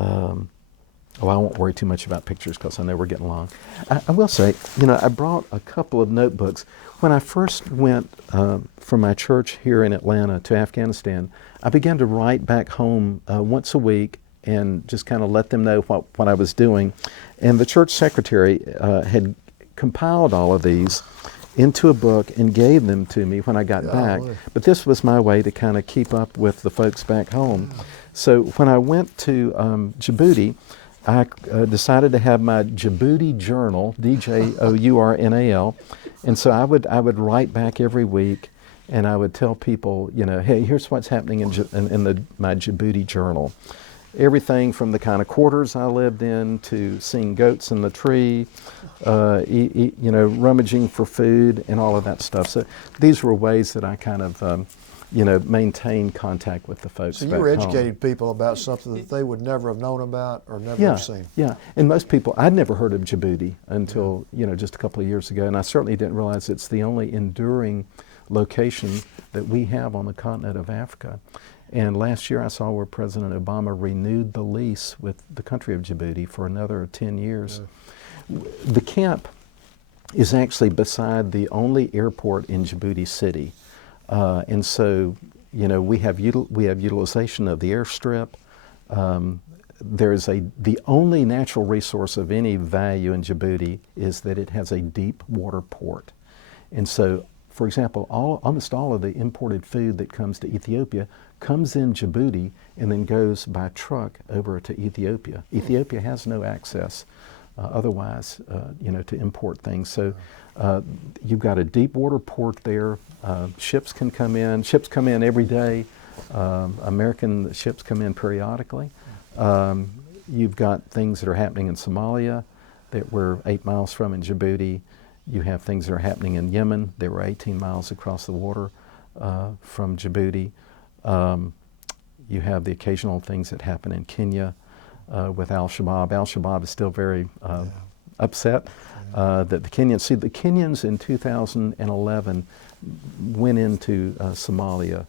I won't worry too much about pictures because I know we're getting long. I will say, I brought a couple of notebooks. When I first went from my church here in Atlanta to Afghanistan, I began to write back home once a week and just kind of let them know what I was doing. And the church secretary had compiled all of these into a book and gave them to me when I got back. But this was my way to kind of keep up with the folks back home. So when I went to Djibouti, I decided to have my Djibouti journal, DJOURNAL, and so I would write back every week, and I would tell people, you know, hey, here's what's happening in my Djibouti journal. Everything from the kind of quarters I lived in to seeing goats in the tree, you know, rummaging for food and all of that stuff. So these were ways that I kind of, you know, maintained contact with the folks So back you were home. educating people about something that they would never have known about or never have seen. Yeah, and most people, I'd never heard of Djibouti until, you know, just a couple of years ago, and I certainly didn't realize it's the only enduring location that we have on the continent of Africa. And last year I saw where President Obama renewed the lease with the country of Djibouti for another 10 years. The camp is actually beside the only airport in Djibouti City. And so, you know, we have utilization of the airstrip. There's the only natural resource of any value in Djibouti is that it has a deep water port. And so, for example, almost all of the imported food that comes to Ethiopia comes in Djibouti and then goes by truck over to Ethiopia. Ethiopia has no access otherwise, you know, to import things. So you've got a deep water port there. Ships can come in. Ships come in every day. American ships come in periodically. You've got things that are happening in Somalia that we're 8 miles from in Djibouti. You have things that are happening in Yemen. They were 18 miles across the water from Djibouti. You have the occasional things that happen in Kenya with Al-Shabaab. Al-Shabaab is still very upset that the Kenyans in 2011 went into Somalia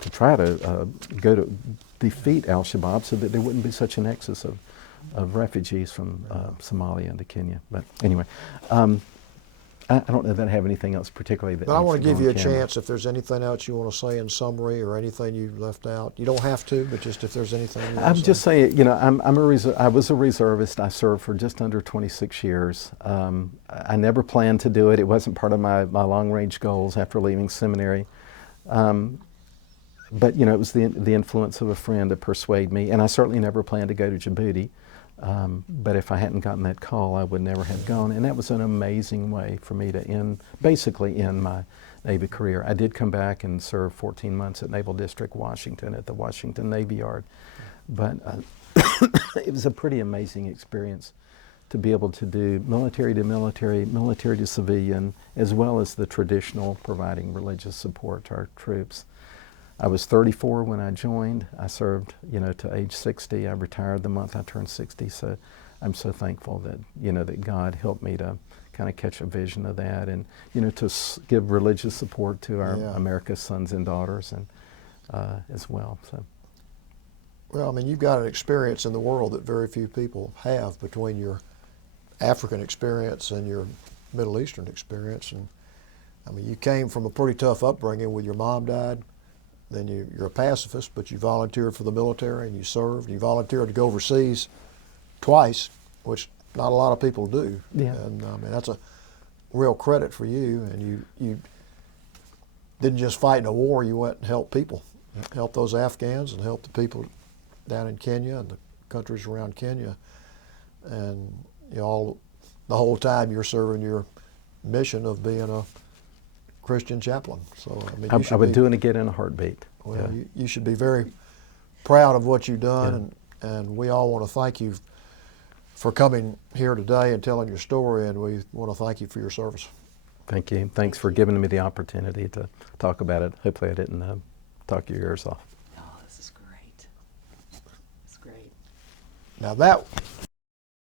to try to go to defeat Al-Shabaab so that there wouldn't be such an excess of refugees from Somalia into Kenya. But anyway, I don't know that I have anything else particularly that. But I want to give you a camera. chance if there's anything else you want to say in summary or anything you left out. You don't have to, but just if there's anything you want I'm to just say. saying, you know, I was a reservist. I served for just under 26 years. I never planned to do it. It wasn't part of my long-range goals after leaving seminary. But, you know, it was the influence of a friend to persuade me, and I certainly never planned to go to Djibouti. But if I hadn't gotten that call, I would never have gone. And that was an amazing way for me to basically end my Navy career. I did come back and serve 14 months at Naval District, Washington, at the Washington Navy Yard. But it was a pretty amazing experience to be able to do military to military, military to civilian, as well as the traditional providing religious support to our troops. I was 34 when I joined. I served, you know, to age 60. I retired the month I turned 60. So I'm so thankful that, you know, that God helped me to kind of catch a vision of that and, you know, to give religious support to our America's sons and daughters and as well. So. Well, I mean, you've got an experience in the world that very few people have between your African experience and your Middle Eastern experience. And I mean, you came from a pretty tough upbringing with your mom died. Then you're a pacifist, but you volunteered for the military and you served. You volunteered to go overseas twice, which not a lot of people do. Yeah. And I mean, that's a real credit for you. And you didn't just fight in a war, you went and helped people. Helped those Afghans and helped the people down in Kenya and the countries around Kenya. And you know, the whole time you're serving your mission of being a Christian chaplain. So I mean, I would do it again in a heartbeat. Well, you should be very proud of what you've done, and we all want to thank you for coming here today and telling your story, and we want to thank you for your service. Thank you. Thanks for giving me the opportunity to talk about it. Hopefully I didn't talk your ears off. Oh, this is great. It's great. Now that